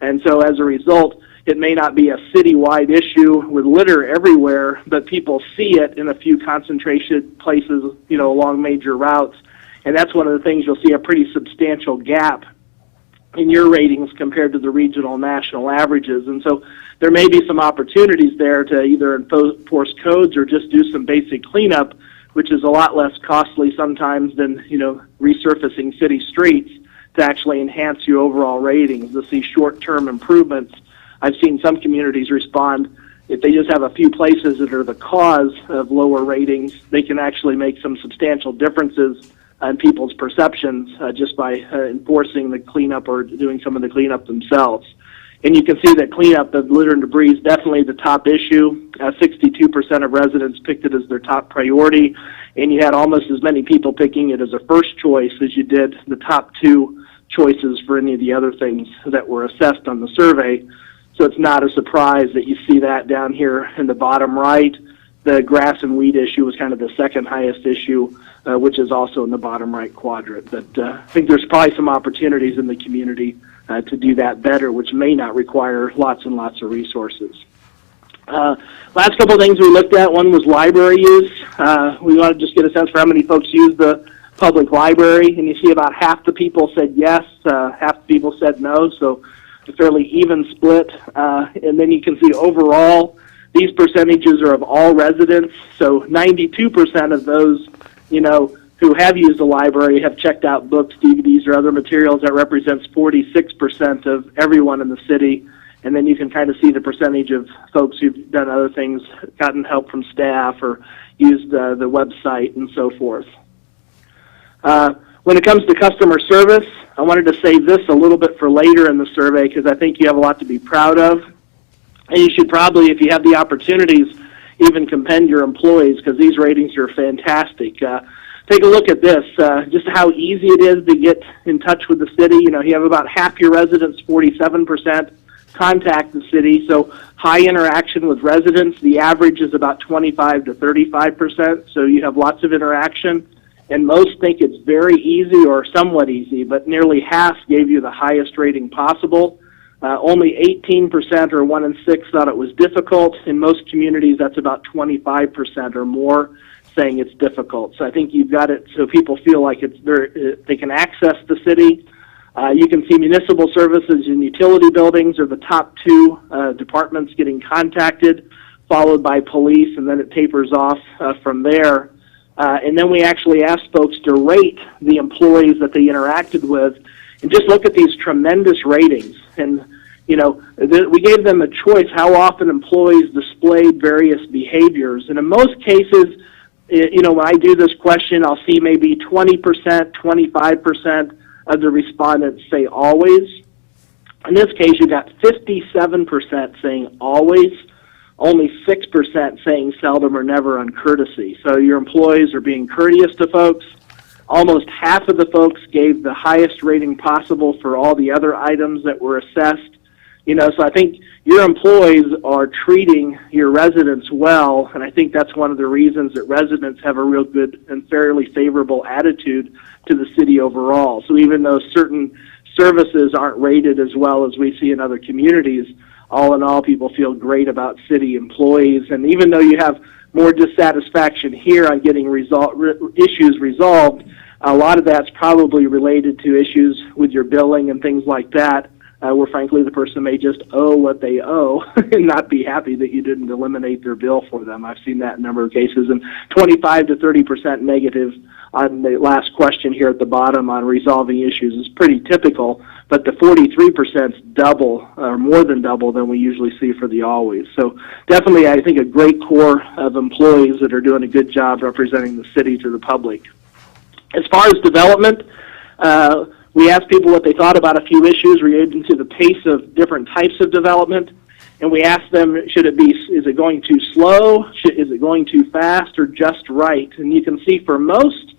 And so as a result, it may not be a citywide issue with litter everywhere, but people see it in a few concentration places, along major routes. And that's one of the things you'll see a pretty substantial gap in your ratings compared to the regional and national averages. And so there may be some opportunities there to either enforce codes or just do some basic cleanup, which is a lot less costly sometimes than, resurfacing city streets to actually enhance your overall ratings, to see short-term improvements. I've seen some communities respond, if they just have a few places that are the cause of lower ratings, they can actually make some substantial differences in people's perceptions just by enforcing the cleanup or doing some of the cleanup themselves. And you can see that cleanup of litter and debris is definitely the top issue. 62% of residents picked it as their top priority, and you had almost as many people picking it as a first choice as you did the top two choices for any of the other things that were assessed on the survey. So it's not a surprise that you see that down here in the bottom right. The grass and weed issue was kind of the second highest issue, which is also in the bottom right quadrant. But I think there's probably some opportunities in the community to do that better, which may not require lots and lots of resources. Last couple of things we looked at, one was library use. We want to just get a sense for how many folks use the public library, and you see about half the people said yes, half the people said no, so a fairly even split. And then you can see overall, these percentages are of all residents, so 92% of those, who have used the library have checked out books, DVDs, or other materials. That represents 46% of everyone in the city. And then you can kind of see the percentage of folks who've done other things, gotten help from staff, or used the website and so forth. When it comes to customer service, I wanted to save this a little bit for later in the survey because I think you have a lot to be proud of. And you should probably, if you have the opportunities, even commend your employees because these ratings are fantastic. Take a look at this, just how easy it is to get in touch with the city. You have about half your residents, 47%, contact the city, so high interaction with residents. The average is about 25 to 35%, so you have lots of interaction. And most think it's very easy or somewhat easy, but nearly half gave you the highest rating possible. Only 18% or 1 in 6 thought it was difficult. In most communities, that's about 25% or more saying it's difficult. So I think you've got it so people feel like they can access the city. You can see municipal services and utility buildings are the top two departments getting contacted, followed by police, and then it tapers off from there. And then we actually asked folks to rate the employees that they interacted with and just look at these tremendous ratings. And, we gave them a choice how often employees displayed various behaviors. And in most cases, when I do this question, I'll see maybe 20%, 25% of the respondents say always. In this case, you got 57% saying always, only 6% saying seldom or never on courtesy. So your employees are being courteous to folks. Almost half of the folks gave the highest rating possible for all the other items that were assessed. So I think your employees are treating your residents well, and I think that's one of the reasons that residents have a real good and fairly favorable attitude to the city overall. So even though certain services aren't rated as well as we see in other communities, all in all, people feel great about city employees. And even though you have more dissatisfaction here on getting issues resolved, a lot of that's probably related to issues with your billing and things like that, where frankly the person may just owe what they owe and not be happy that you didn't eliminate their bill for them. I've seen that in a number of cases. And 25 to 30% negative on the last question here at the bottom on resolving issues is pretty typical, but the 43% is double or more than double than we usually see for the always. So definitely I think a great core of employees that are doing a good job representing the city to the public. As far as development, we asked people what they thought about a few issues relating to the pace of different types of development, and we asked them, is it going too slow, is it going too fast, or just right? And you can see for most,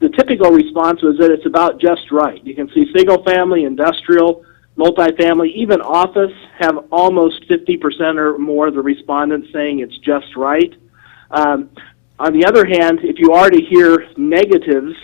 the typical response was that it's about just right. You can see single family, industrial, multifamily, even office have almost 50% or more of the respondents saying it's just right. On the other hand, if you already hear negatives,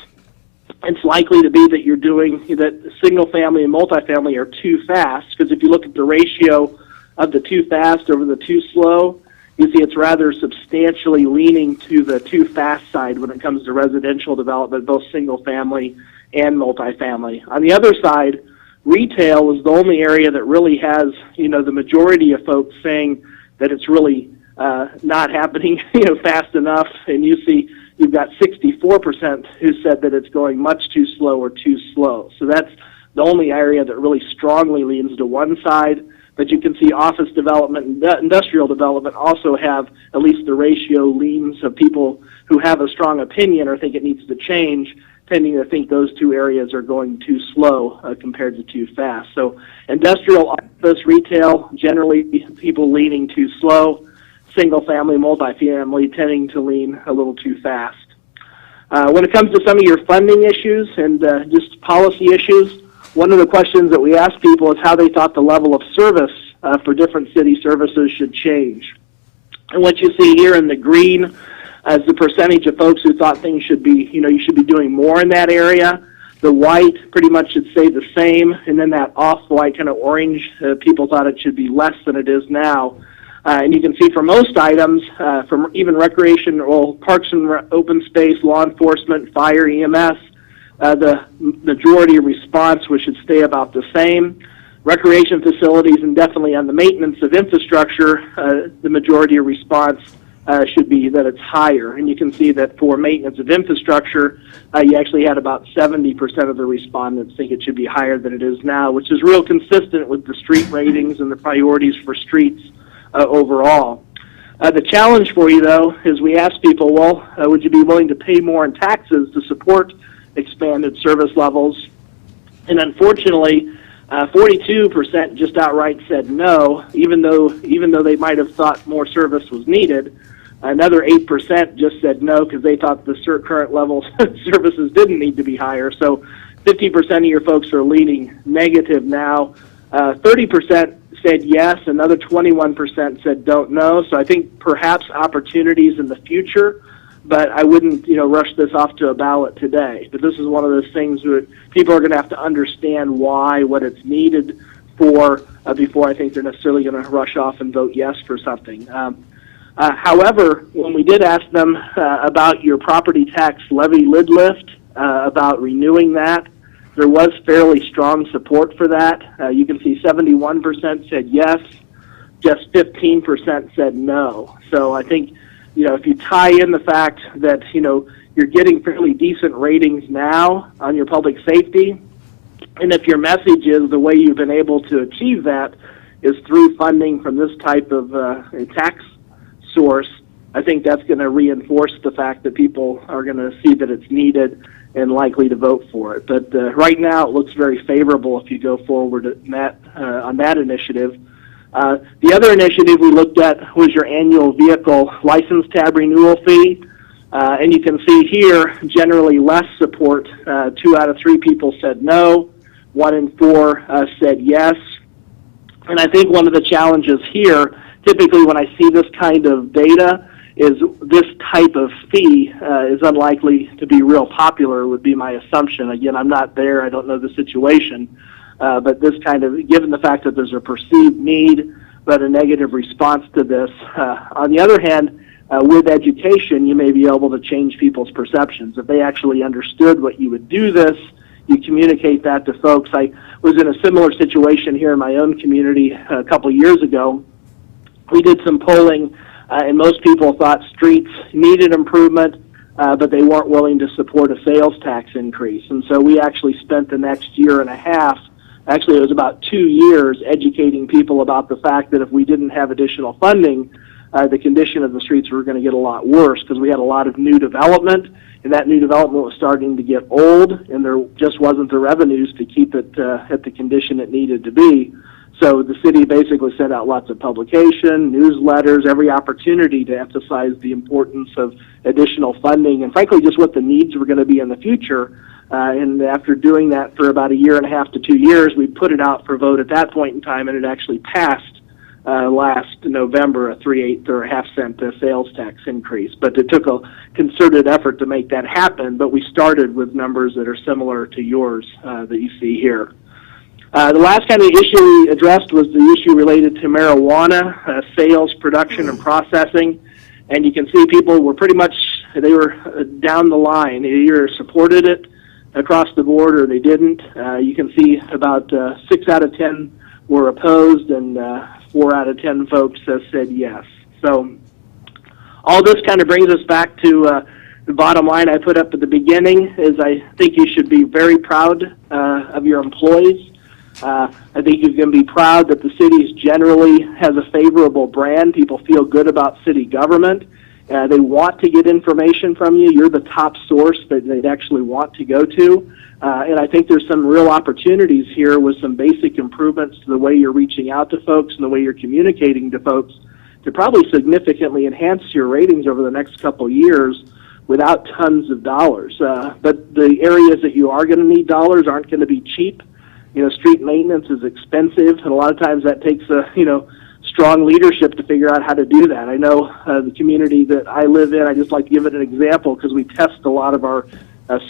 it's likely to be that you're doing that single family and multifamily are too fast, because if you look at the ratio of the too fast over the too slow, you see it's rather substantially leaning to the too fast side when it comes to residential development, both single family and multifamily. On the other side, retail is the only area that really has, the majority of folks saying that it's really not happening, fast enough, and you see you've got 64% who said that it's going much too slow or too slow. So that's the only area that really strongly leans to one side. But you can see office development and industrial development also have at least the ratio leans of people who have a strong opinion or think it needs to change, tending to think those two areas are going too slow compared to too fast. So industrial, office, retail, generally people leaning too slow. Single family, multifamily tending to lean a little too fast. When it comes to some of your funding issues and just policy issues, one of the questions that we asked people is how they thought the level of service for different city services should change. And what you see here in the green is the percentage of folks who thought things should be, you should be doing more in that area. The white pretty much should stay the same, and then that off-white kind of orange, people thought it should be less than it is now. And you can see for most items, from even recreation, or parks and open space, law enforcement, fire, EMS, the majority of response should stay about the same. Recreation facilities and definitely on the maintenance of infrastructure, the majority of response should be that it's higher. And you can see that for maintenance of infrastructure, you actually had about 70% of the respondents think it should be higher than it is now, which is real consistent with the street ratings and the priorities for streets overall. The challenge for you, though, is we asked people, well, would you be willing to pay more in taxes to support expanded service levels? And unfortunately, 42% just outright said no, even though they might have thought more service was needed. Another 8% just said no because they thought the current levels of services didn't need to be higher. So 50% of your folks are leaning negative now. 30% said yes, another 21% said don't know. So I think perhaps opportunities in the future, but I wouldn't, rush this off to a ballot today. But this is one of those things that people are going to have to understand why, what it's needed for, before I think they're necessarily going to rush off and vote yes for something. However, when we did ask them about your property tax levy lid lift, about renewing that, there was fairly strong support for that. You can see 71% said yes, just 15% said no. So I think, if you tie in the fact that, you're getting fairly decent ratings now on your public safety, and if your message is the way you've been able to achieve that is through funding from this type of tax source, I think that's going to reinforce the fact that people are going to see that it's needed and likely to vote for it. But right now, it looks very favorable if you go forward on that initiative. The other initiative we looked at was your annual vehicle license tab renewal fee. And you can see here, generally less support. 2 out of 3 people said no. 1 in 4 said yes. And I think one of the challenges here, typically when I see this kind of data, is this type of fee is unlikely to be real popular, would be my assumption. Again, I'm not there. I don't know the situation. But this kind of, given the fact that there's a perceived need, but a negative response to this. On the other hand, with education, you may be able to change people's perceptions. If they actually understood what you would do this, you communicate that to folks. I was in a similar situation here in my own community a couple years ago. We did some polling, and most people thought streets needed improvement, but they weren't willing to support a sales tax increase. And so we actually spent the next year and a half, actually it was about 2 years, educating people about the fact that if we didn't have additional funding, the condition of the streets were going to get a lot worse because we had a lot of new development, and that new development was starting to get old, and there just wasn't the revenues to keep it at the condition it needed to be. So the city basically sent out lots of publication, newsletters, every opportunity to emphasize the importance of additional funding and, frankly, just what the needs were going to be in the future. And after doing that for about 1.5 to 2 years, we put it out for vote at that point in time, and it actually passed last November, a 3/8 or a half-cent sales tax increase. But it took a concerted effort to make that happen, but we started with numbers that are similar to yours that you see here. The last kind of issue we addressed was the issue related to marijuana, sales, production, and processing. And you can see people were pretty much, they were down the line. They either supported it across the board or they didn't. You can see about 6 out of 10 were opposed, and 4 out of 10 folks said yes. So all this kind of brings us back to the bottom line I put up at the beginning is I think you should be very proud of your employees. I think you can be proud that the city generally has a favorable brand. People feel good about city government. They want to get information from you. You're the top source that they'd actually want to go to. And I think there's some real opportunities here with some basic improvements to the way you're reaching out to folks and the way you're communicating to folks to probably significantly enhance your ratings over the next couple of years without tons of dollars. But the areas that you are going to need dollars aren't going to be cheap. You know, street maintenance is expensive, and a lot of times that takes strong leadership to figure out how to do that. I know the community that I live in, I just like to give it an example because we test a lot of our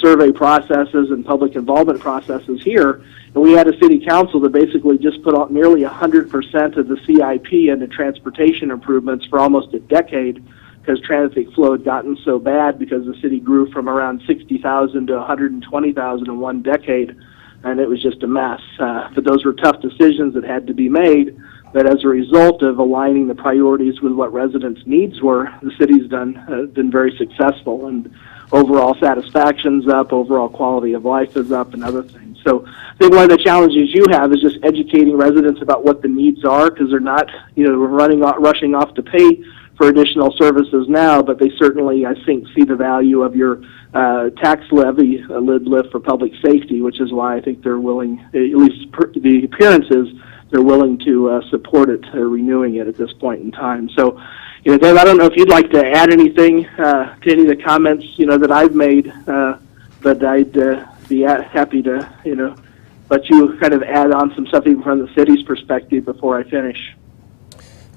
survey processes and public involvement processes here. And we had a city council that basically just put out nearly 100% of the CIP into transportation improvements for almost a decade because traffic flow had gotten so bad because the city grew from around 60,000 to 120,000 in one decade, and it was just a mess. But those were tough decisions that had to be made. But as a result of aligning the priorities with what residents' needs were, the city's been very successful, and overall satisfaction's up, overall quality of life is up, and other things. So I think one of the challenges you have is just educating residents about what the needs are, because they're not, rushing off to pay for additional services now, but they certainly, I think, see the value of your tax levy, lid lift for public safety, which is why I think they're willing, at least the appearances, they're willing to support it, renewing it at this point in time. So, Dave, I don't know if you'd like to add anything to any of the comments, that I've made, but I'd be happy to, let you kind of add on some stuff even from the city's perspective before I finish.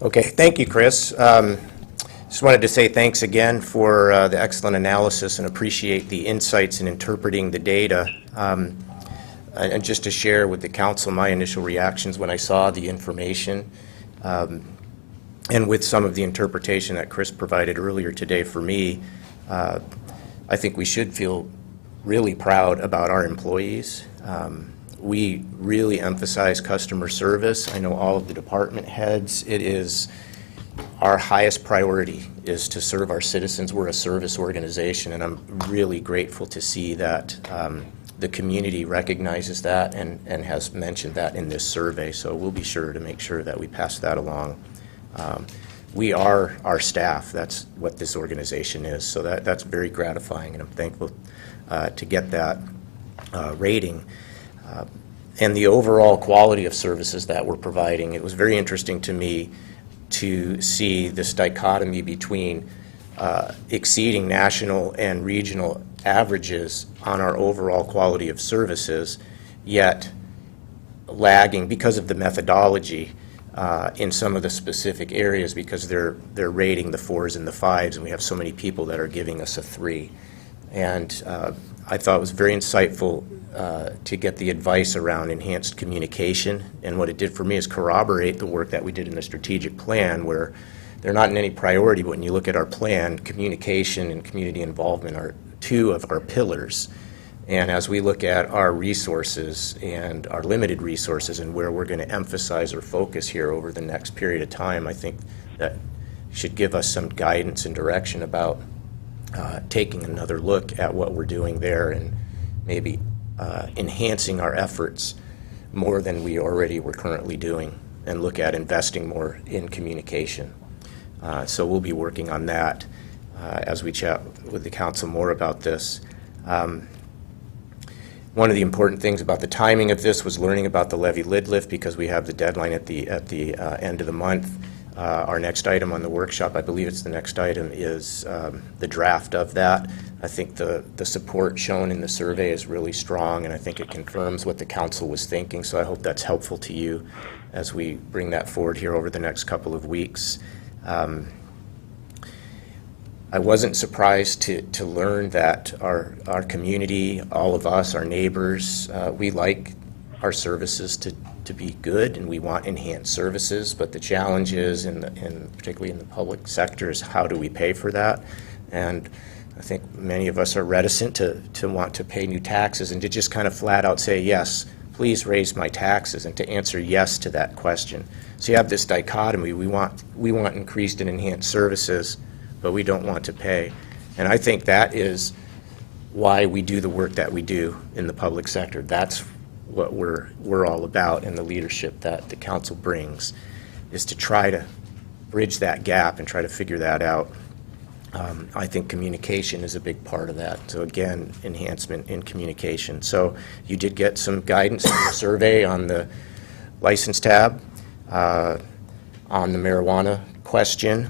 Okay, thank you, Chris. Just wanted to say thanks again for the excellent analysis and appreciate the insights in interpreting the data. And just to share with the council my initial reactions when I saw the information and with some of the interpretation that Chris provided earlier today for me, I think we should feel really proud about our employees. We really emphasize customer service. I know all of the department heads, it is our highest priority is to serve our citizens. We're a service organization, and I'm really grateful to see that the community recognizes that and has mentioned that in this survey. So we'll be sure to make sure that we pass that along. We are our staff. That's what this organization is. So that's very gratifying, and I'm thankful to get that rating. And the overall quality of services that we're providing, it was very interesting to me to see this dichotomy between exceeding national and regional averages on our overall quality of services, yet lagging because of the methodology in some of the specific areas, because they're rating the 4s and the 5s, and we have so many people that are giving us a 3. And I thought it was very insightful to get the advice around enhanced communication, and what it did for me is corroborate the work that we did in the strategic plan, where they're not in any priority, but when you look at our plan, communication and community involvement are 2 of our pillars. And as we look at our resources and our limited resources and where we're going to emphasize or focus here over the next period of time, I think that should give us some guidance and direction about taking another look at what we're doing there and maybe enhancing our efforts more than we already were currently doing, and look at investing more in communication. So we'll be working on that as we chat with the council more about this. One of the important things about the timing of this was learning about the levy lid lift, because we have the deadline at the end of the month. Our next item on the workshop, I believe it's the next item, is the draft of that. I think the support shown in the survey is really strong, and I think it confirms what the council was thinking, so I hope that's helpful to you as we bring that forward here over the next couple of weeks. I wasn't surprised to learn that our community, all of us, our neighbors, we like our services to be good, and we want enhanced services, but the challenge is, particularly in the public sector, is how do we pay for that? And I think many of us are reticent to want to pay new taxes and to just kind of flat out say, yes, please raise my taxes, and to answer yes to that question. So you have this dichotomy. We want increased and enhanced services, but we don't want to pay. And I think that is why we do the work that we do in the public sector. That's what we're all about, and the leadership that the council brings, is to try to bridge that gap and try to figure that out. I think communication is a big part of that. So again, enhancement in communication. So you did get some guidance from the survey on the license tab, on the marijuana question.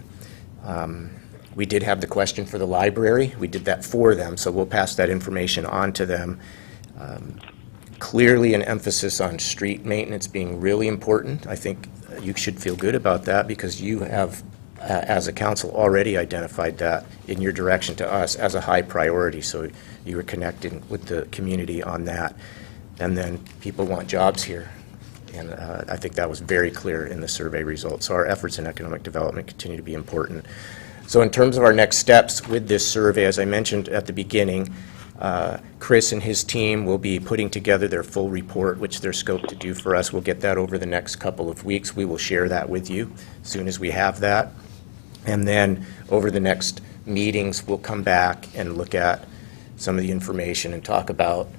We did have the question for the library. We did that for them, so we'll pass that information on to them. Clearly an emphasis on street maintenance being really important. I think you should feel good about that because you have, as a council, already identified that in your direction to us as a high priority. So you were connecting with the community on that. And then people want jobs here. And I think that was very clear in the survey results. So our efforts in economic development continue to be important. So in terms of our next steps with this survey, as I mentioned at the beginning, Chris and his team will be putting together their full report, which they're scoped to do for us. We'll get that over the next couple of weeks. We will share that with you as soon as we have that. And then over the next meetings, we'll come back and look at some of the information and talk about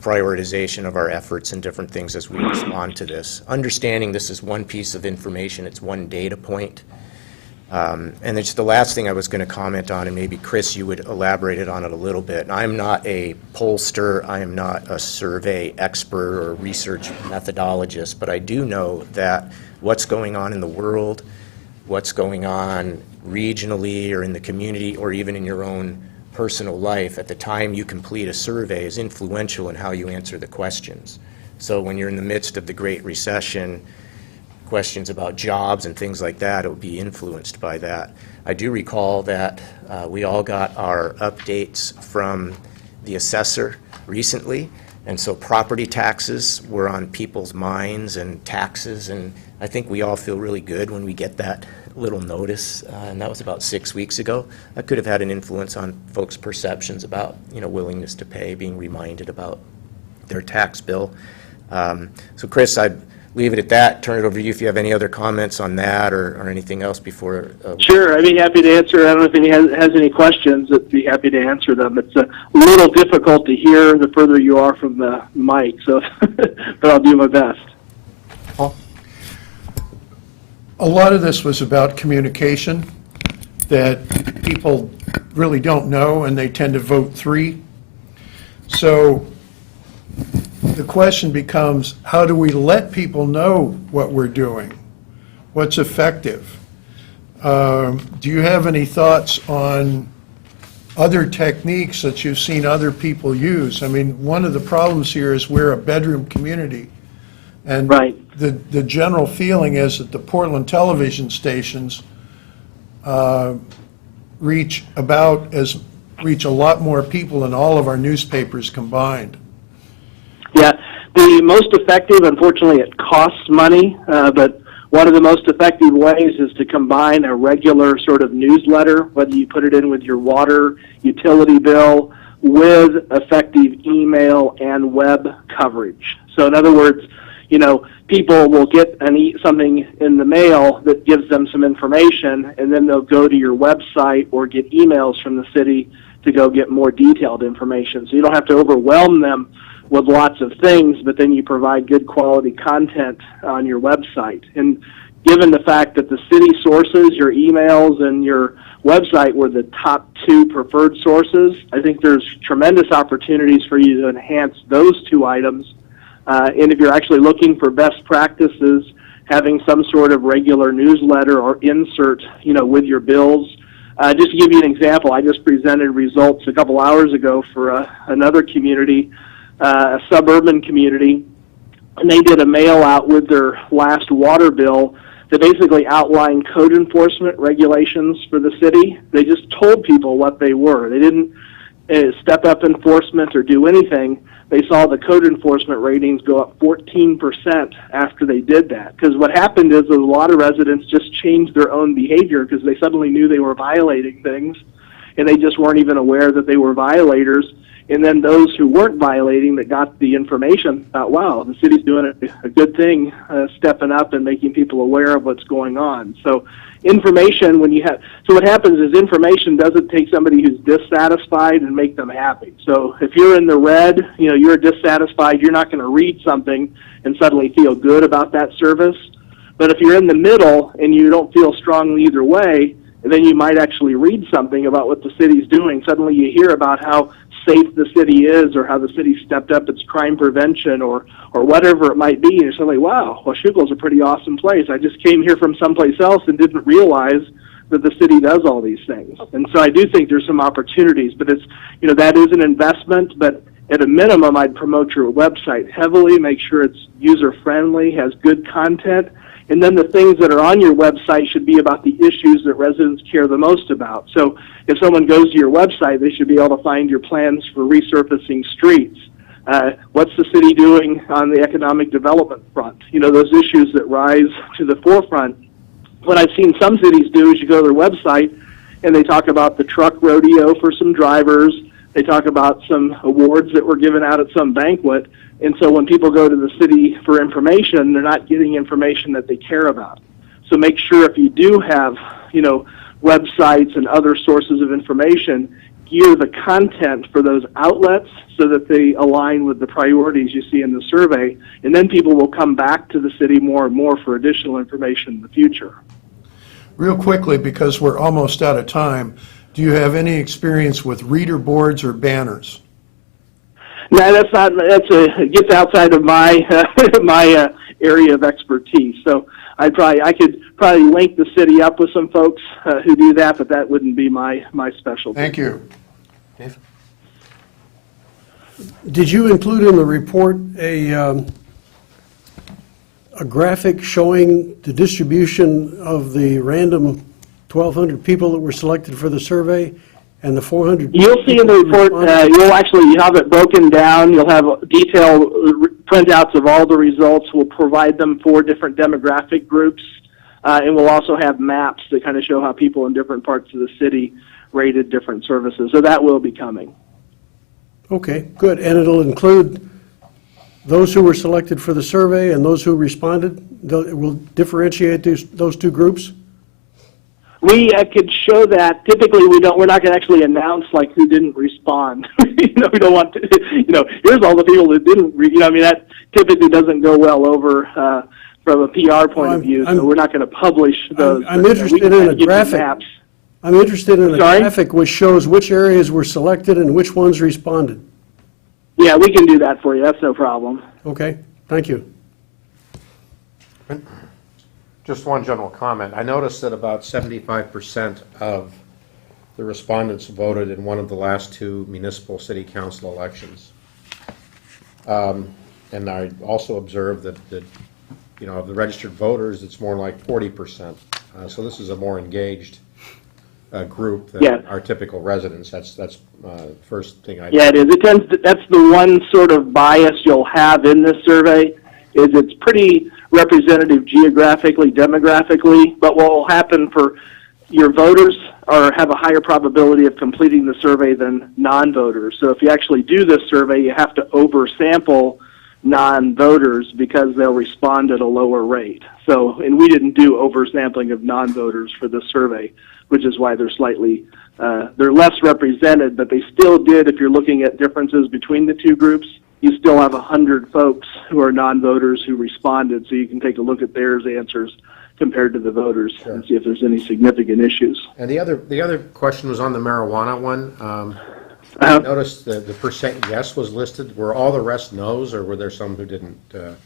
prioritization of our efforts and different things as we respond to this. Understanding this is one piece of information, it's one data point. And then just the last thing I was going to comment on, and maybe Chris, you would elaborate it on it a little bit. I'm not a pollster, I am not a survey expert or research methodologist, but I do know that what's going on in the world, what's going on regionally or in the community or even in your own personal life at the time you complete a survey is influential in how you answer the questions. So when you're in the midst of the Great Recession, questions about jobs and things like that, it will be influenced by that. I do recall that we all got our updates from the assessor recently, and so property taxes were on people's minds and taxes, and I think we all feel really good when we get that little notice, and that was about 6 weeks ago. That could have had an influence on folks' perceptions about, willingness to pay, being reminded about their tax bill. So Chris, I'd leave it at that, turn it over to you if you have any other comments on that or anything else before. Sure, I'd be happy to answer. I don't know if any has any questions. I'd be happy to answer them. It's a little difficult to hear the further you are from the mic, so but I'll do my best. A lot of this was about communication that people really don't know, and they tend to vote 3. So the question becomes, how do we let people know what we're doing? What's effective? Do you have any thoughts on other techniques that you've seen other people use? I mean, one of the problems here is we're a bedroom community. And Right. the general feeling is that the Portland television stations reach a lot more people than all of our newspapers combined. Yeah, the most effective, unfortunately, it costs money, but one of the most effective ways is to combine a regular sort of newsletter, whether you put it in with your water utility bill, with effective email and web coverage. So in other words, people will get something in the mail that gives them some information, and then they'll go to your website or get emails from the city to go get more detailed information. So you don't have to overwhelm them with lots of things, but then you provide good quality content on your website. And given the fact that the city sources, your emails and your website were the top 2 preferred sources, I think there's tremendous opportunities for you to enhance those 2 items. And if you're actually looking for best practices, having some sort of regular newsletter or insert, with your bills. Just to give you an example, I just presented results a couple hours ago for another community, a suburban community, and they did a mail out with their last water bill that basically outlined code enforcement regulations for the city. They just told people what they were. They didn't step up enforcement or do anything. They saw the code enforcement ratings go up 14% after they did that. Because what happened is a lot of residents just changed their own behavior because they suddenly knew they were violating things, and they just weren't even aware that they were violators. And then those who weren't violating that got the information thought, wow, the city's doing a good thing, stepping up and making people aware of what's going on. So information, so what happens is information doesn't take somebody who's dissatisfied and make them happy. So if you're in the red, you're dissatisfied, you're not going to read something and suddenly feel good about that service. But if you're in the middle and you don't feel strongly either way, then you might actually read something about what the city's doing. Suddenly you hear about how safe the city is, or how the city stepped up its crime prevention, or whatever it might be, and you're suddenly, wow, Washougal's a pretty awesome place. I just came here from someplace else and didn't realize that the city does all these things. And so I do think there's some opportunities, but it's, that is an investment, but at a minimum, I'd promote your website heavily, make sure it's user-friendly, has good content, and then the things that are on your website should be about the issues that residents care the most about. So if someone goes to your website, they should be able to find your plans for resurfacing streets. What's the city doing on the economic development front? Those issues that rise to the forefront. What I've seen some cities do is you go to their website and they talk about the truck rodeo for some drivers. They talk about some awards that were given out at some banquet. And so when people go to the city for information, they're not getting information that they care about. So make sure if you do have, websites and other sources of information, gear the content for those outlets so that they align with the priorities you see in the survey. And then people will come back to the city more and more for additional information in the future. Real quickly, because we're almost out of time, do you have any experience with reader boards or banners? No, it gets outside of my my area of expertise. So I could probably link the city up with some folks who do that, but that wouldn't be my specialty. Thank you. Dave? Did you include in the report a graphic showing the distribution of the random 1,200 people that were selected for the survey and the 400? You'll see in the report, you'll have it broken down. You'll have detailed printouts of all the results. We'll provide them for different demographic groups, and we'll also have maps that kind of show how people in different parts of the city rated different services. So that will be coming. Okay, good. And it'll include those who were selected for the survey and those who responded? It will differentiate those two groups? We could show that. Typically, we're not going to actually announce like who didn't respond. We don't want to. Here's all the people that didn't. That typically doesn't go well over from a PR point of view. So we're not going to publish those. I'm interested in a graphic. I'm interested in a graphic which shows which areas were selected and which ones responded. Yeah, we can do that for you. That's no problem. Okay, thank you. Just one general comment. I noticed that about 75% of the respondents voted in one of the last two municipal city council elections. And I also observed that of the registered voters, it's more like 40%. So this is a more engaged group than our typical residents. That's first thing I. Yeah, it is. That's the one sort of bias you'll have in this survey. Is it's pretty representative geographically, demographically, but what will happen for your voters have a higher probability of completing the survey than non-voters. So if you actually do this survey, you have to oversample non-voters because they'll respond at a lower rate. So, and we didn't do oversampling of non-voters for this survey, which is why they're they're less represented, but they still did, if you're looking at differences between the two groups, you still have 100 folks who are non-voters who responded, so you can take a look at their answers compared to the voters and see if there's any significant issues. And the other question was on the marijuana one. I noticed the percent yes was listed. Were all the rest no's, or were there some who didn't? There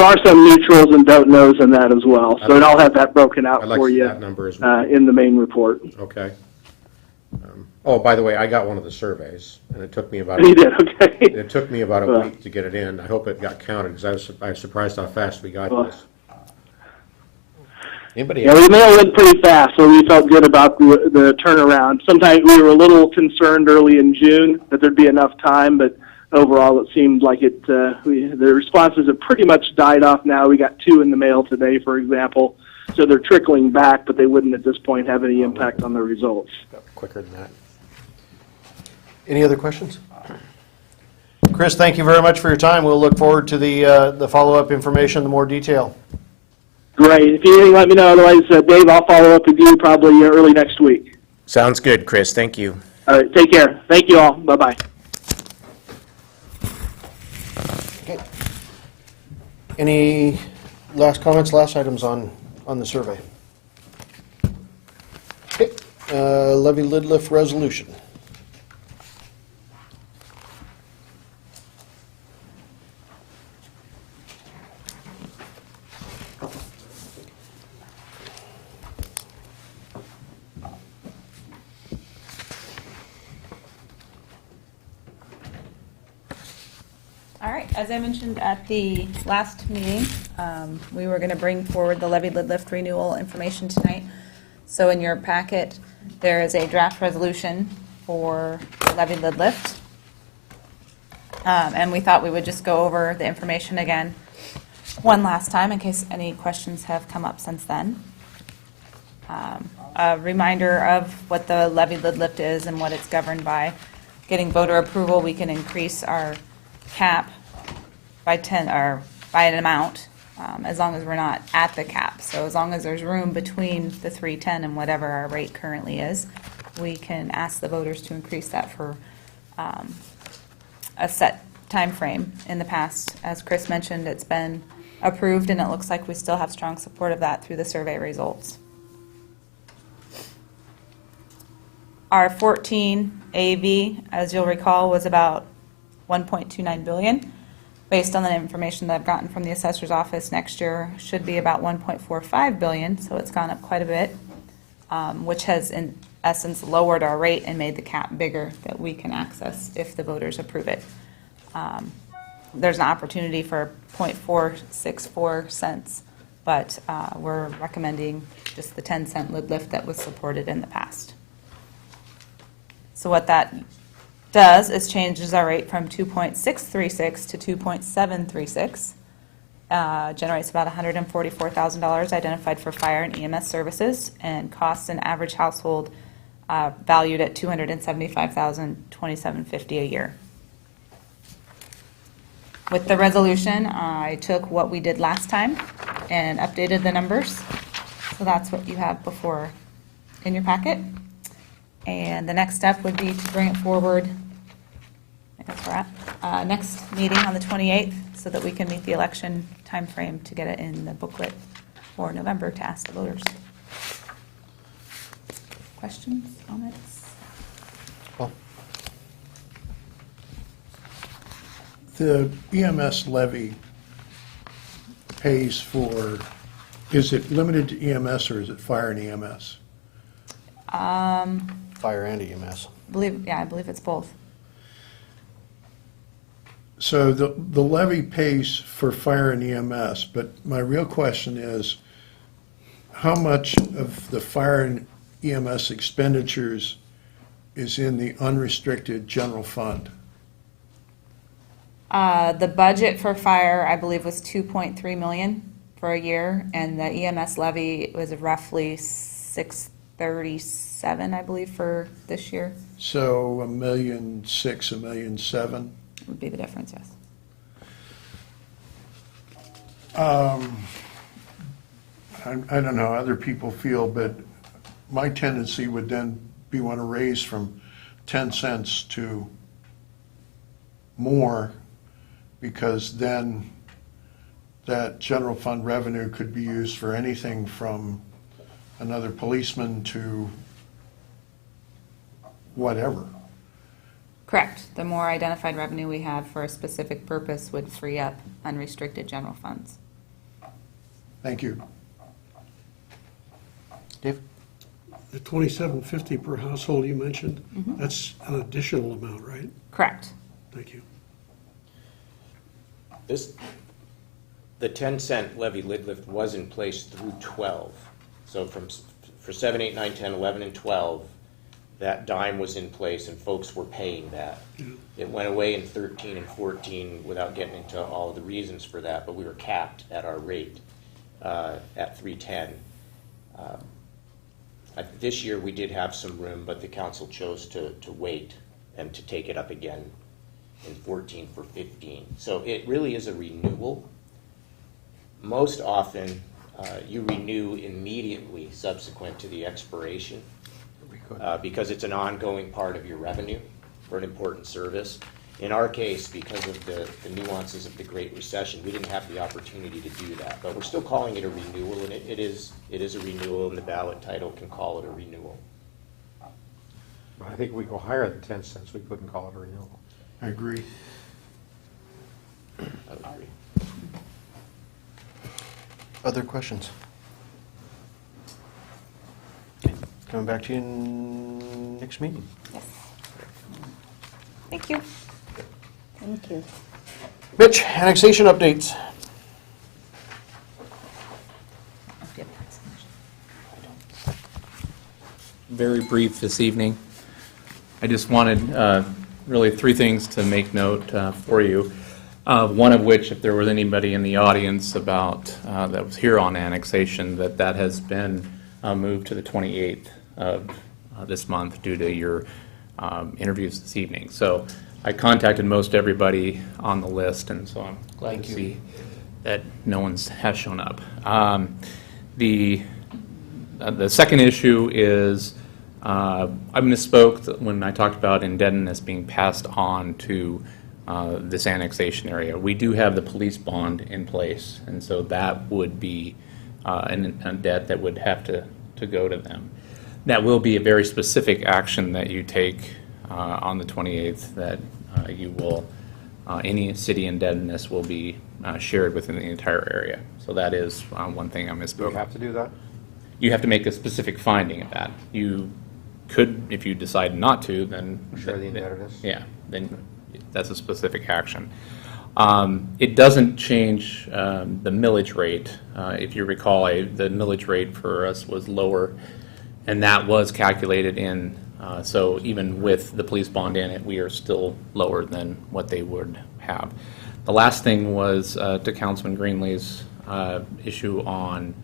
are some neutrals and don't knows in that as well, so and I'll have that broken out for you that number as well. in the main report. Okay. Oh, by the way, I got one of the surveys, and it took me about You did, okay. It took me about a week to get it in. I hope it got counted, because I was surprised how fast we got this. Anybody Yeah, the mail went pretty fast, so we felt good about the turnaround. Sometimes we were a little concerned early in June that there'd be enough time, but overall it seemed like the responses have pretty much died off now. We got 2 in the mail today, for example, so they're trickling back, but they wouldn't at this point have any impact on the results. quicker than that? Any other questions? Chris, thank you very much for your time. We'll look forward to the follow-up information, the more detail. Great. If you need anything, let me know. Otherwise, Dave, I'll follow up with you probably early next week. Sounds good, Chris. Thank you. All right. Take care. Thank you all. Bye-bye. Okay. Any last comments, last items on the survey? Okay. Levy lid lift resolution. All right, as I mentioned at the last meeting, we were going to bring forward the levy lid lift renewal information tonight. So in your packet, there is a draft resolution for the levy lid lift. And we thought we would just go over the information again one last time in case any questions have come up since then. A reminder of what the levy lid lift is and what it's governed by. Getting voter approval, we can increase our cap by 10, or by an amount, as long as we're not at the cap. So as long as there's room between the 310 and whatever our rate currently is, we can ask the voters to increase that for a set time frame. In the past, as Chris mentioned, it's been approved, and it looks like we still have strong support of that through the survey results. Our 14 AV, as you'll recall, was about 1.29 billion. Based on the information that I've gotten from the assessor's office, next year should be about 1.45 billion, so it's gone up quite a bit, which has in essence lowered our rate and made the cap bigger that we can access if the voters approve it. There's an opportunity for 0.464 cents, but we're recommending just the 10-cent lid lift that was supported in the past. So what that does is changes our rate from 2.636 to 2.736. Generates about $144,000 identified for fire and EMS services, and costs an average household valued at $275,027.50 a year. With the resolution, I took what we did last time and updated the numbers. So that's what you have before in your packet. And the next step would be to bring it forward, I guess we're at, next meeting on the 28th, so that we can meet the election timeframe to get it in the booklet for November to ask the voters. Questions, comments? Well, The EMS levy pays for, is it limited to EMS or is it fire and EMS? fire and EMS. I believe it's both. So the levy pays for fire and EMS, but my real question is, how much of the fire and EMS expenditures is in the unrestricted general fund? The budget for fire, I believe, was 2.3 million for a year, and the EMS levy was roughly 637, I believe, for this year. So $1.6 million, $1.7 million? Would be the difference, yes. I don't know how other people feel, but my tendency would then be want to raise from 10 cents to more, because then that general fund revenue could be used for anything from another policeman to whatever. Correct. The more identified revenue we have for a specific purpose would free up unrestricted general funds. Thank you. Dave? The $27.50 per household you mentioned, that's an additional amount, right? Correct. Thank you. The 10-cent levy lid lift was in place through 12. So for 7, 8, 9, 10, 11, and 12, that dime was in place and folks were paying that. Yeah. It went away in 13 and 14 without getting into all of the reasons for that, but we were capped at our rate at 310. This year we did have some room, but the council chose to wait and to take it up again and 14 for 15. So it really is a renewal. Most often, you renew immediately subsequent to the expiration because it's an ongoing part of your revenue for an important service. In our case, because of the nuances of the Great Recession, we didn't have the opportunity to do that. But we're still calling it a renewal, and it is a renewal, and the ballot title can call it a renewal. I think if we go higher than 10 cents, we couldn't call it a renewal. I agree. I would agree. Other questions? Okay, coming back to you next meeting. Yes. Thank you. Thank you. Mitch, annexation updates. Very brief this evening. I just wanted really three things to make note for you. One of which, if there was anybody in the audience about that was here on annexation, that has been moved to the 28th of this month due to your interviews this evening. So I contacted most everybody on the list, and so I'm glad to see that no one's has shown up. The second issue is I misspoke when I talked about indebtedness being passed on to this annexation area. We do have the police bond in place, and so that would be a debt that would have to go to them. That will be a very specific action that you take on the 28th, that you will, any city indebtedness will be shared within the entire area. So that is one thing I misspoke. Do we have to do that? You have to make a specific finding of that. You could, if you decide not to, then... Share the indebtedness? Yeah, then that's a specific action. It doesn't change the millage rate. If you recall, the millage rate for us was lower, and that was calculated in, so even with the police bond in it, we are still lower than what they would have. The last thing was to Councilman Greenlee's issue on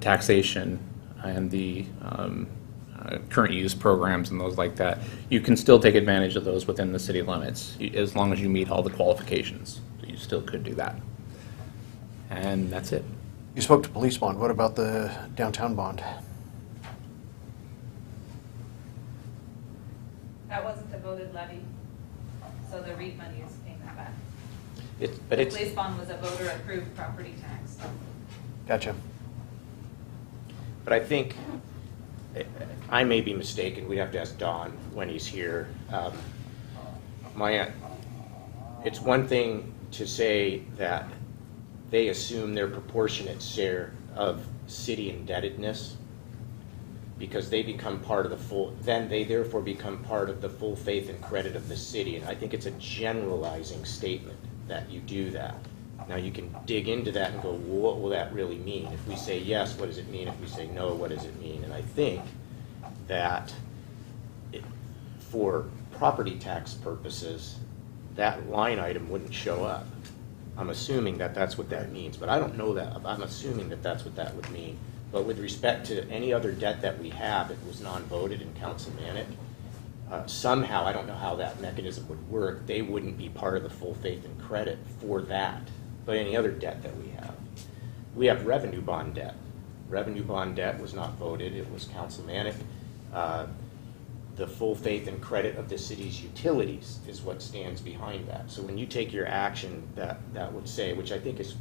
taxation and the current use programs and those like that. You can still take advantage of those within the city limits as long as you meet all the qualifications. So you still could do that. And that's it. You spoke to police bond. What about the downtown bond? That wasn't a voted levy, so the REIT money is paying that back. But The it's, police bond was a voter-approved property tax. Gotcha. but I think, I may be mistaken, we'd have to ask Don when he's here. It's one thing to say that they assume their proportionate share of city indebtedness because they become part of the full, then they therefore become part of the full faith and credit of the city. And I think it's a generalizing statement that you do that. Now you can dig into that and go, well, what will that really mean? If we say yes, what does it mean? If we say no, what does it mean? And I think that for property tax purposes, that line item wouldn't show up. I'm assuming that that's what that means, but I don't know that. I'm assuming that that's what that would mean. But with respect to any other debt that we have, it was non-voted in council managed. Somehow, I don't know how that mechanism would work, they wouldn't be part of the full faith and credit for that, but any other debt that we have. We have revenue bond debt. Revenue bond debt was not voted, it was council managed. The full faith and credit of the city's utilities is what stands behind that. So when you take your action, that would say, which I think is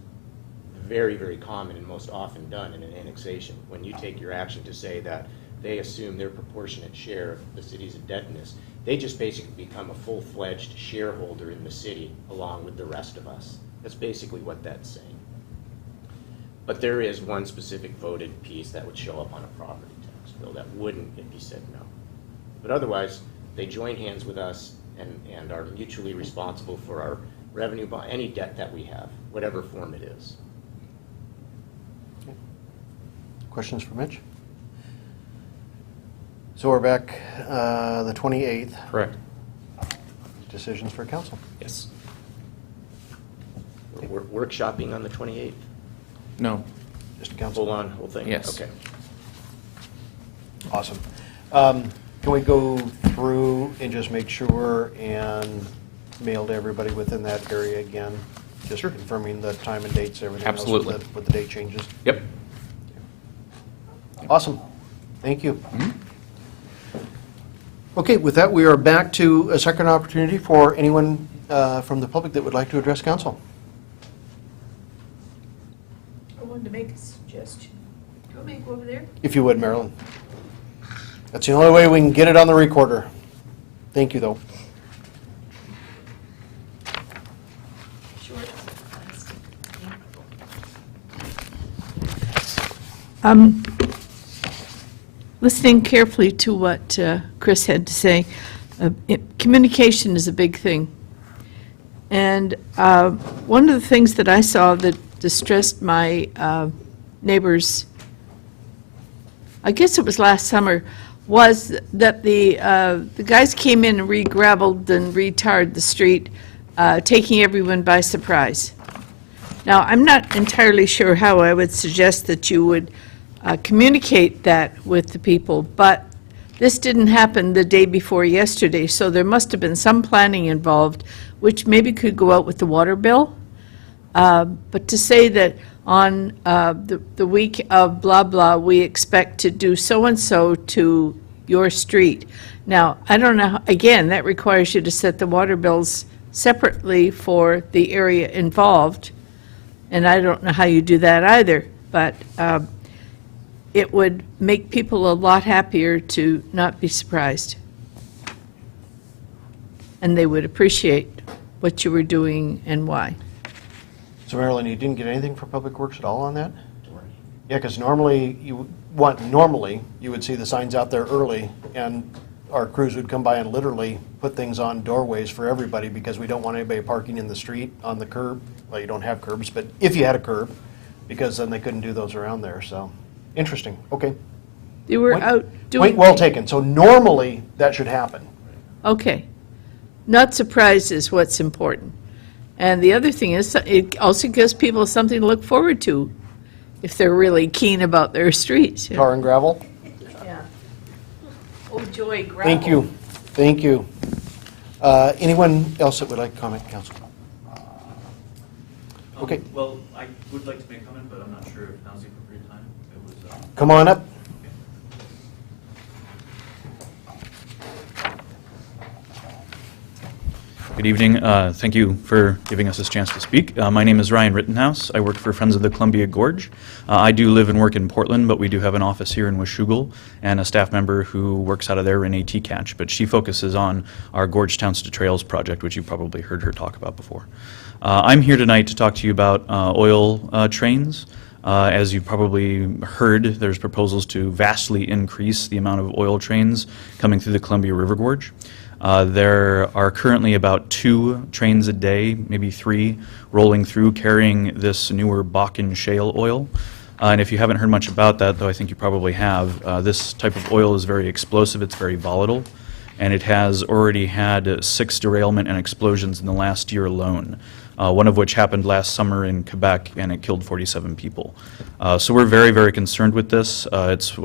very, very common and most often done in an annexation, when you take your action to say that they assume their proportionate share of the city's indebtedness, they just basically become a full-fledged shareholder in the city along with the rest of us. That's basically what that's saying. But there is one specific voted piece that would show up on a property tax bill that wouldn't if you said no. But otherwise, they join hands with us and are mutually responsible for our revenue bond, any debt that we have, whatever form it is. Questions for Mitch? So we're back the 28th. Correct. Decisions for council. Yes. We're workshopping on the 28th. No. Just council. Hold on, whole thing? Yes. Okay. Awesome. Can we go through and just make sure and mail to everybody within that area again, just confirming the time and dates, everything else Absolutely. with the date changes. Yep. Awesome. Thank you. Okay, with that, we are back to a second opportunity for anyone from the public that would like to address council. I wanted to make a suggestion. Do you want me to go over there? If you would, Marilyn. That's the only way we can get it on the recorder. Thank you, though. Short. Listening carefully to what Chris had to say, communication is a big thing. And one of the things that I saw that distressed my neighbors, I guess it was last summer, was that the guys came in and re-gravelled and re-tarred the street, taking everyone by surprise. Now, I'm not entirely sure how I would suggest that you would communicate that with the people, but this didn't happen the day before yesterday, so there must have been some planning involved, which maybe could go out with the water bill. But to say that on the week of blah, blah, we expect to do so-and-so to your street. Now, I don't know, again, that requires you to set the water bills separately for the area involved, and I don't know how you do that either, but it would make people a lot happier to not be surprised. And they would appreciate what you were doing and why. So Marilyn, you didn't get anything from Public Works at all on that? Yeah, because normally you would see the signs out there early, and our crews would come by and literally put things on doorways for everybody because we don't want anybody parking in the street on the curb. Well, you don't have curbs, but if you had a curb, because then they couldn't do those around there, so. Interesting, okay. They were out doing. Point well taken. So normally, that should happen. Okay. Not surprised is what's important. And the other thing is, it also gives people something to look forward to if they're really keen about their streets. Tar and gravel? Yeah. Oh, joy, gravel. Thank you, thank you. Anyone else that would like to comment, Council? Okay. Well, I would like to make a comment, but I'm not sure if now's the appropriate time. It was, Come on up. Good evening. Thank you for giving us this chance to speak. My name is Ryan Rittenhouse. I work for Friends of the Columbia Gorge. I do live and work in Portland, but we do have an office here in Washougal and a staff member who works out of there, Renee Catch. But she focuses on our Gorge Towns to Trails project, which you've probably heard her talk about before. I'm here tonight to talk to you about oil trains. As you probably heard, there's proposals to vastly increase the amount of oil trains coming through the Columbia River Gorge. There are currently about 2 trains a day, maybe 3, rolling through carrying this newer Bakken shale oil. And if you haven't heard much about that, though I think you probably have, this type of oil is very explosive, it's very volatile, and it has already had 6 derailment and explosions in the last year alone. One of which happened last summer in Quebec, and it killed 47 people. So we're very, very concerned with this. It's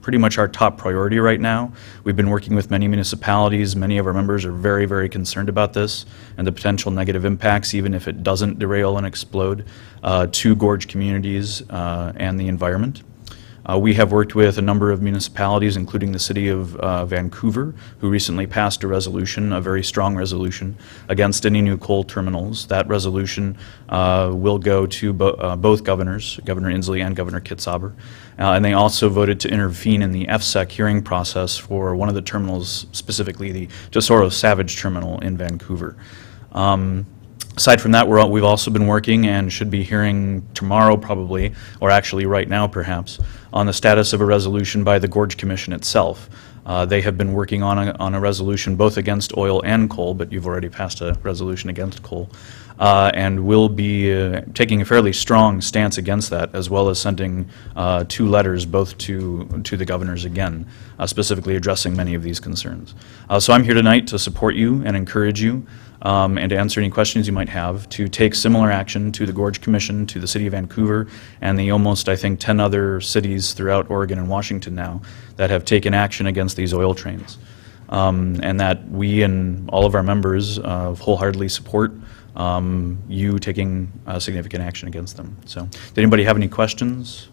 pretty much our top priority right now. We've been working with many municipalities. Many of our members are very, very concerned about this and the potential negative impacts, even if it doesn't derail and explode, to gorge communities and the environment. We have worked with a number of municipalities, including the city of Vancouver, who recently passed a resolution, a very strong resolution, against any new coal terminals. That resolution will go to both governors, Governor Inslee and Governor Kitzhaber. And they also voted to intervene in the FSEC hearing process for one of the terminals, specifically the Tesoro Savage Terminal in Vancouver. Aside from that, we've also been working and should be hearing tomorrow probably, or actually right now perhaps, on the status of a resolution by the Gorge Commission itself. They have been working on a resolution both against oil and coal, but you've already passed a resolution against coal, and will be taking a fairly strong stance against that, as well as sending 2 letters both to the governors again, specifically addressing many of these concerns. So I'm here tonight to support you and encourage you and to answer any questions you might have, to take similar action to the Gorge Commission, to the City of Vancouver, and the almost, I think, 10 other cities throughout Oregon and Washington now that have taken action against these oil trains. and that we and all of our members wholeheartedly support you taking significant action against them. So, did anybody have any questions?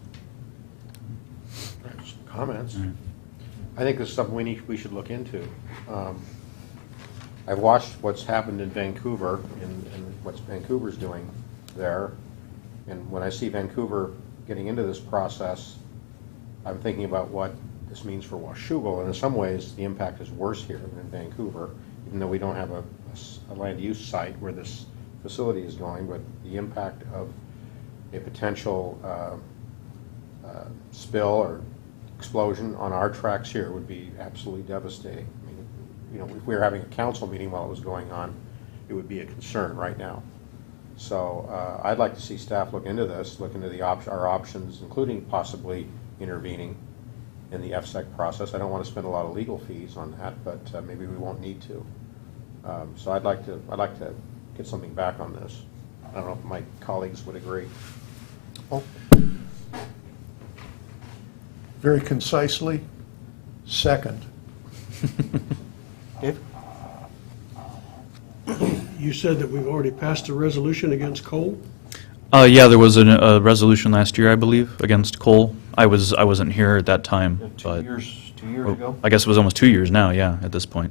Comments? I think this is something we should look into. I've watched what's happened in Vancouver and what Vancouver's doing there. And when I see Vancouver getting into this process, I'm thinking about what this means for Washougal. And in some ways, the impact is worse here than in Vancouver, even though we don't have a land use site where this facility is going. But the impact of a potential spill or explosion on our tracks here would be absolutely devastating. I mean, you know, if we were having a council meeting while it was going on, it would be a concern right now. So I'd like to see staff look into this, look into our options, including possibly intervening in the FSEC process. I don't want to spend a lot of legal fees on that, but maybe we won't need to. So I'd like to get something back on this. I don't know if my colleagues would agree. Very concisely, second. Dave? You said that we've already passed a resolution against coal? Yeah, there was a resolution last year, I believe, against coal. I wasn't here at that time, but 2 years ago? I guess it was almost 2 years now. Yeah, at this point.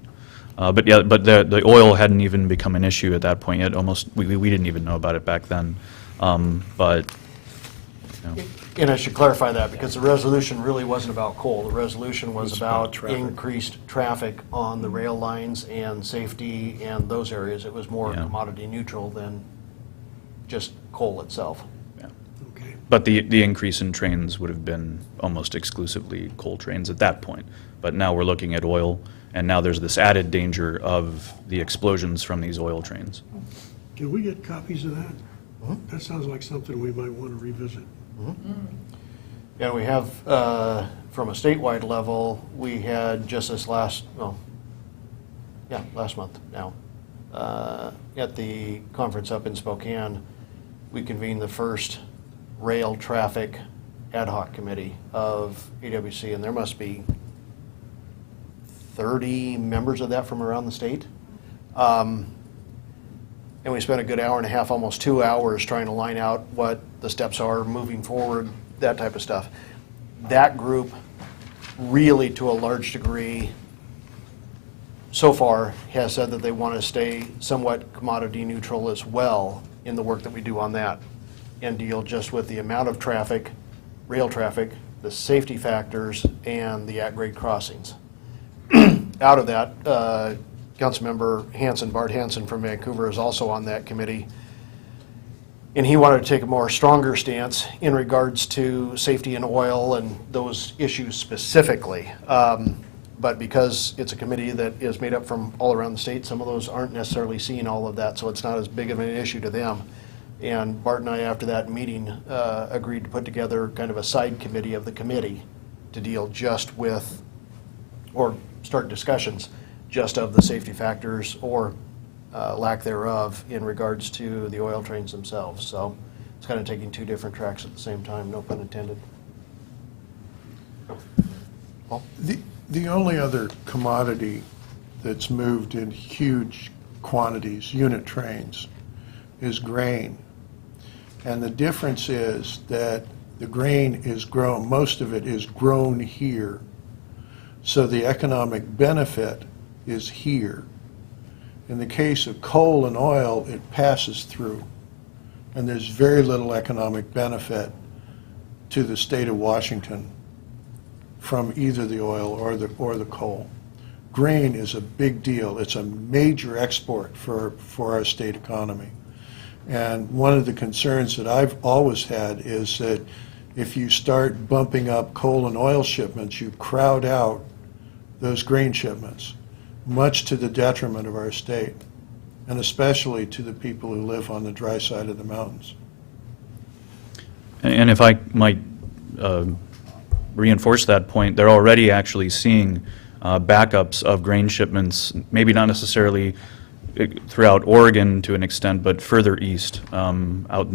But yeah, but the oil hadn't even become an issue at that point yet. Almost, we didn't even know about it back then. But you know. And I should clarify that, because the resolution really wasn't about coal. The resolution was about traffic. increased traffic on the rail lines and safety and those areas. It was more Yeah. commodity neutral than just coal itself. Okay. But the increase in trains would have been almost exclusively coal trains at that point. But now we're looking at oil, and now there's this added danger of the explosions from these oil trains. Can we get copies of that? That sounds like something we might want to revisit. And we have, from a statewide level, we had just this last month now, at the conference up in Spokane, we convened the first rail traffic ad hoc committee of AWC, and there must be 30 members of that from around the state. And we spent a good hour and a half, almost 2 hours, trying to line out what the steps are moving forward, that type of stuff. That group really, to a large degree, so far, has said that they want to stay somewhat commodity neutral as well in the work that we do on that, and deal just with the amount of traffic, rail traffic, the safety factors, and the at-grade crossings. Out of that, Councilmember Hanson, Bart Hanson from Vancouver, is also on that committee. And he wanted to take a more stronger stance in regards to safety and oil and those issues specifically. But because it's a committee that is made up from all around the state, some of those aren't necessarily seeing all of that, so it's not as big of an issue to them. And Bart and I, after that meeting, agreed to put together kind of a side committee of the committee to deal just with, or start discussions just of the safety factors or lack thereof in regards to the oil trains themselves. So it's kind of taking two different tracks at the same time, no pun intended. Paul? The only other commodity that's moved in huge quantities, unit trains, is grain. And the difference is that the grain is grown, most of it is grown here. So the economic benefit is here. In the case of coal and oil, it passes through. And there's very little economic benefit to the state of Washington from either the oil or the coal. Grain is a big deal. It's a major export for our state economy. And one of the concerns that I've always had is that if you start bumping up coal and oil shipments, you crowd out those grain shipments, much to the detriment of our state, and especially to the people who live on the dry side of the mountains. And if I might reinforce that point, they're already actually seeing backups of grain shipments, maybe not necessarily throughout Oregon to an extent, but further east, out in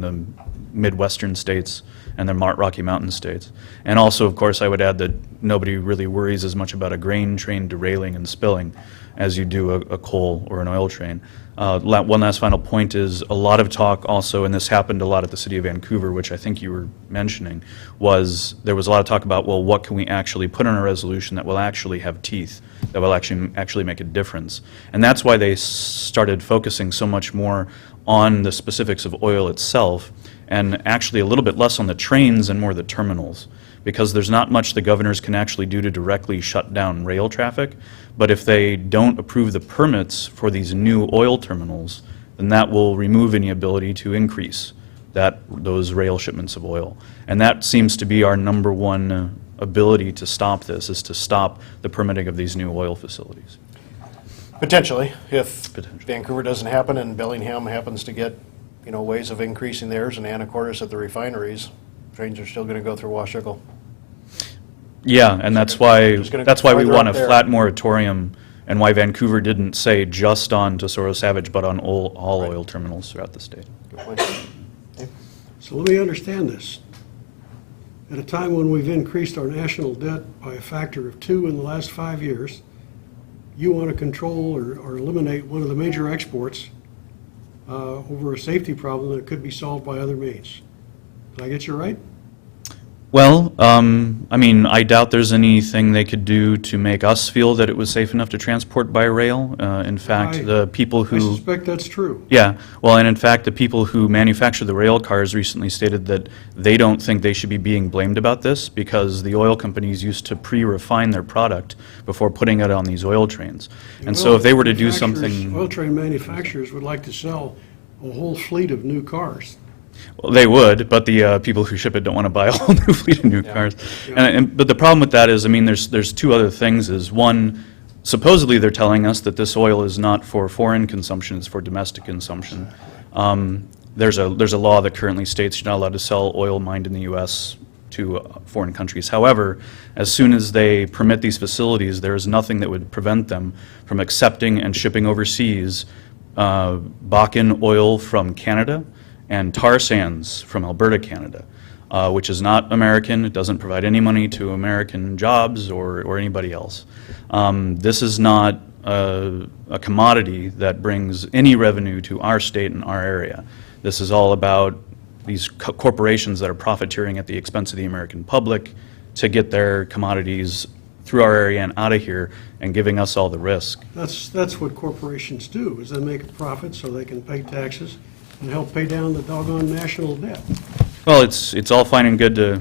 the Midwestern states and the Rocky Mountain states. And also, of course, I would add that nobody really worries as much about a grain train derailing and spilling as you do a coal or an oil train. One last final point is a lot of talk also, and this happened a lot at the City of Vancouver, which I think you were mentioning, was there was a lot of talk about, well, what can we actually put in a resolution that will actually have teeth, that will actually make a difference. And that's why they started focusing so much more on the specifics of oil itself, and actually a little bit less on the trains and more the terminals, because there's not much the governors can actually do to directly shut down rail traffic. But if they don't approve the permits for these new oil terminals, then that will remove any ability to increase those rail shipments of oil. And that seems to be our number one ability to stop this, is to stop the permitting of these new oil facilities. Potentially, if Vancouver doesn't happen and Bellingham happens to get, ways of increasing theirs and Anacortes at the refineries, trains are still going to go through Washougal. Yeah, and that's why Just gonna we further want a up there. flat moratorium, and why Vancouver didn't say just on Tesoro Savage, but on all oil terminals throughout the state. Good point. So let me understand this. At a time when we've increased our national debt by a factor of 2 in the last 5 years, you want to control or eliminate one of the major exports over a safety problem that could be solved by other means. Did I get you right? Well, I mean, I doubt there's anything they could do to make us feel that it was safe enough to transport by rail. In fact, the people I who... suspect that's true. Yeah, well, and in fact, the people who manufacture the rail cars recently stated that they don't think they should be being blamed about this, because the oil companies used to pre-refine their product before putting it on these oil trains. And so if they were to do something... Oil train manufacturers would like to sell a whole fleet of new cars. Well, they would, but the people who ship it don't want to buy a whole new fleet of new cars. But the problem with that is, I mean, there's two other things. Is one, supposedly they're telling us that this oil is not for foreign consumption; it's for domestic consumption. There's a law that currently states you're not allowed to sell oil mined in the U.S. to foreign countries. However, as soon as they permit these facilities, there is nothing that would prevent them from accepting and shipping overseas Bakken oil from Canada and tar sands from Alberta, Canada, which is not American. It doesn't provide any money to American jobs or anybody else. This is not a commodity that brings any revenue to our state and our area. This is all about these corporations that are profiteering at the expense of the American public to get their commodities through our area and out of here, and giving us all the risk. That's what corporations do, is they make a profit so they can pay taxes and help pay down the doggone national debt. Well, it's all fine and good to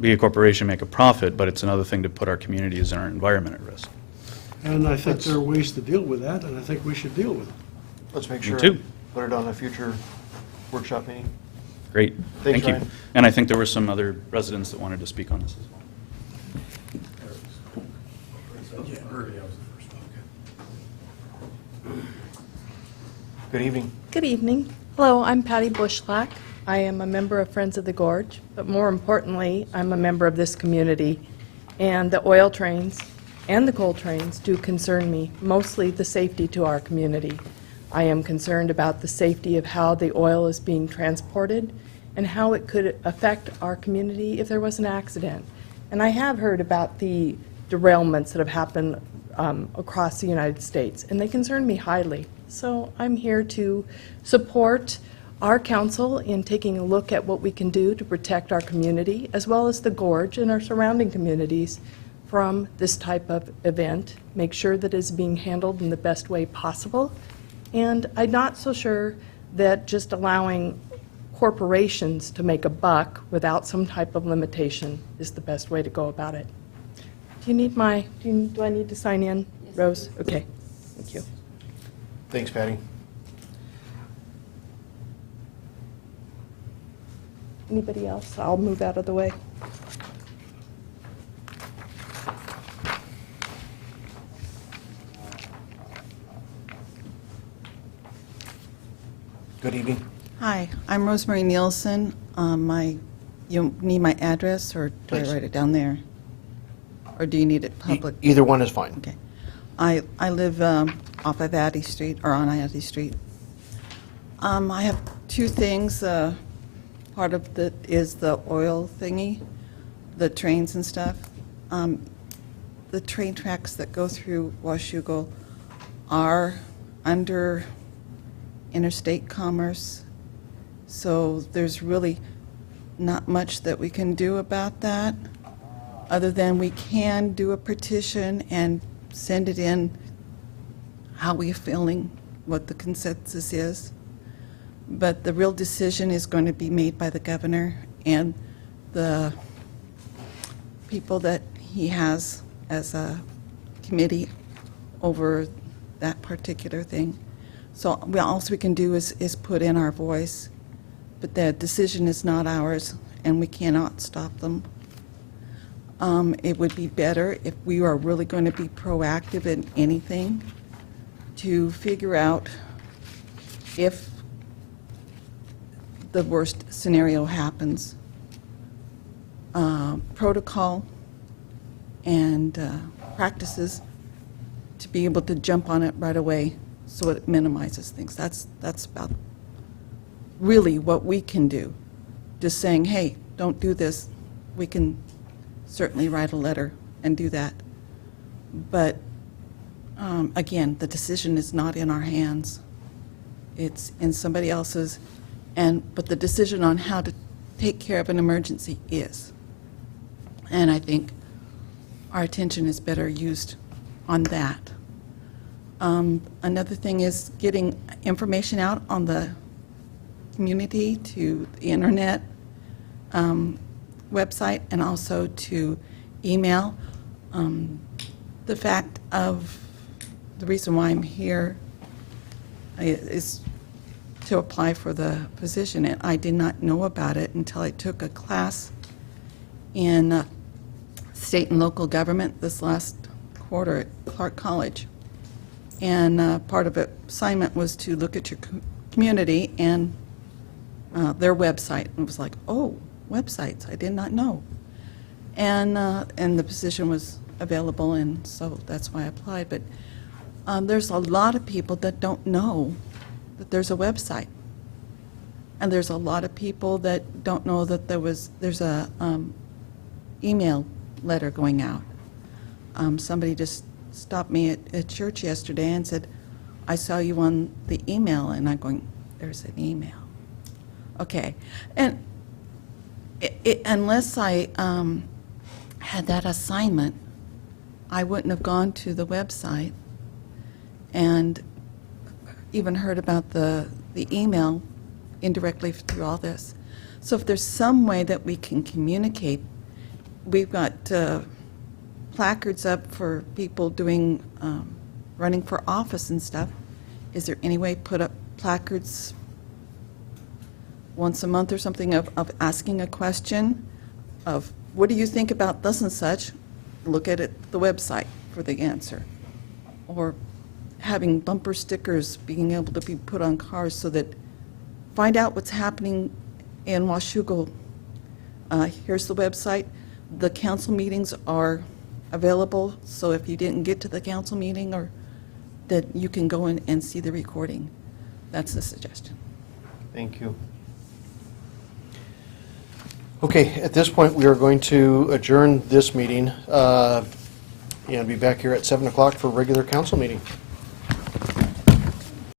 be a corporation, make a profit, but it's another thing to put our communities and our environment at risk. And I think there are ways to deal with that, and I think we should deal with it. Let's make sure. too. Put it on a future workshop meeting. Great, Thanks, thank you. Ryan. And I think there were some other residents that wanted to speak on this as well. Good evening. Good evening. Hello, I'm Patty Bushlack. I am a member of Friends of the Gorge, but more importantly, I'm a member of this community. And the oil trains and the coal trains do concern me, mostly the safety to our community. I am concerned about the safety of how the oil is being transported and how it could affect our community if there was an accident. And I have heard about the derailments that have happened across the United States, and they concern me highly. So I'm here to support our council in taking a look at what we can do to protect our community, as well as the gorge and our surrounding communities from this type of event, make sure that it's being handled in the best way possible. And I'm not so sure that just allowing corporations to make a buck without some type of limitation is the best way to go about it. Do you need do I need to sign in, Rose? Okay, thank you. Thanks, Patty. Anybody else? I'll move out of the way. Good evening. Hi, I'm Rosemary Nielsen. You need my address, or do I Please. write it down there? Or do you need it public? Either one is fine. Okay. I live off of Addy Street, or on Addy Street. I have two things. part of the, is the oil thingy, the trains and stuff. The train tracks that go through Washougal are under interstate commerce, so there's really not much that we can do about that, other than we can do a petition and send it in how we're feeling, what the consensus is. But the real decision is going to be made by the governor and the people that he has as a committee over that particular thing. So all we can do is put in our voice, but the decision is not ours, and we cannot stop them. It would be better if we are really going to be proactive in anything to figure out if the worst scenario happens, protocol and practices to be able to jump on it right away so it minimizes things. That's about really what we can do. Just saying, hey, don't do this. We can certainly write a letter and do that. But again, the decision is not in our hands. It's in somebody else's. But the decision on how to take care of an emergency is. And I think our attention is better used on that. Another thing is getting information out on the community, to the internet website, and also to email. The fact of the reason why I'm here is to apply for the position, and I did not know about it until I took a class in state and local government this last quarter at Clark College. And part of the assignment was to look at your community and their website. And it was like, oh, websites, I did not know. And the position was available, and so that's why I applied. But there's a lot of people that don't know that there's a website. And there's a lot of people that don't know that there's a email letter going out. Somebody just stopped me at church yesterday and said, I saw you on the email, and I'm going, there's an email. Okay. And unless I had that assignment, I wouldn't have gone to the website and even heard about the email indirectly through all this. So if there's some way that we can communicate, we've got placards up for people doing, running for office and stuff. Is there any way put up placards once a month or something of asking a question of, what do you think about this and such? Look at it, the website for the answer. Or having bumper stickers being able to be put on cars so that find out what's happening in Washougal. Here's the website. The council meetings are available, so if you didn't get to the council meeting, or that you can go in and see the recording. That's the suggestion. Thank you. Okay, at this point, we are going to adjourn this meeting and be back here at 7 o'clock for a regular council meeting.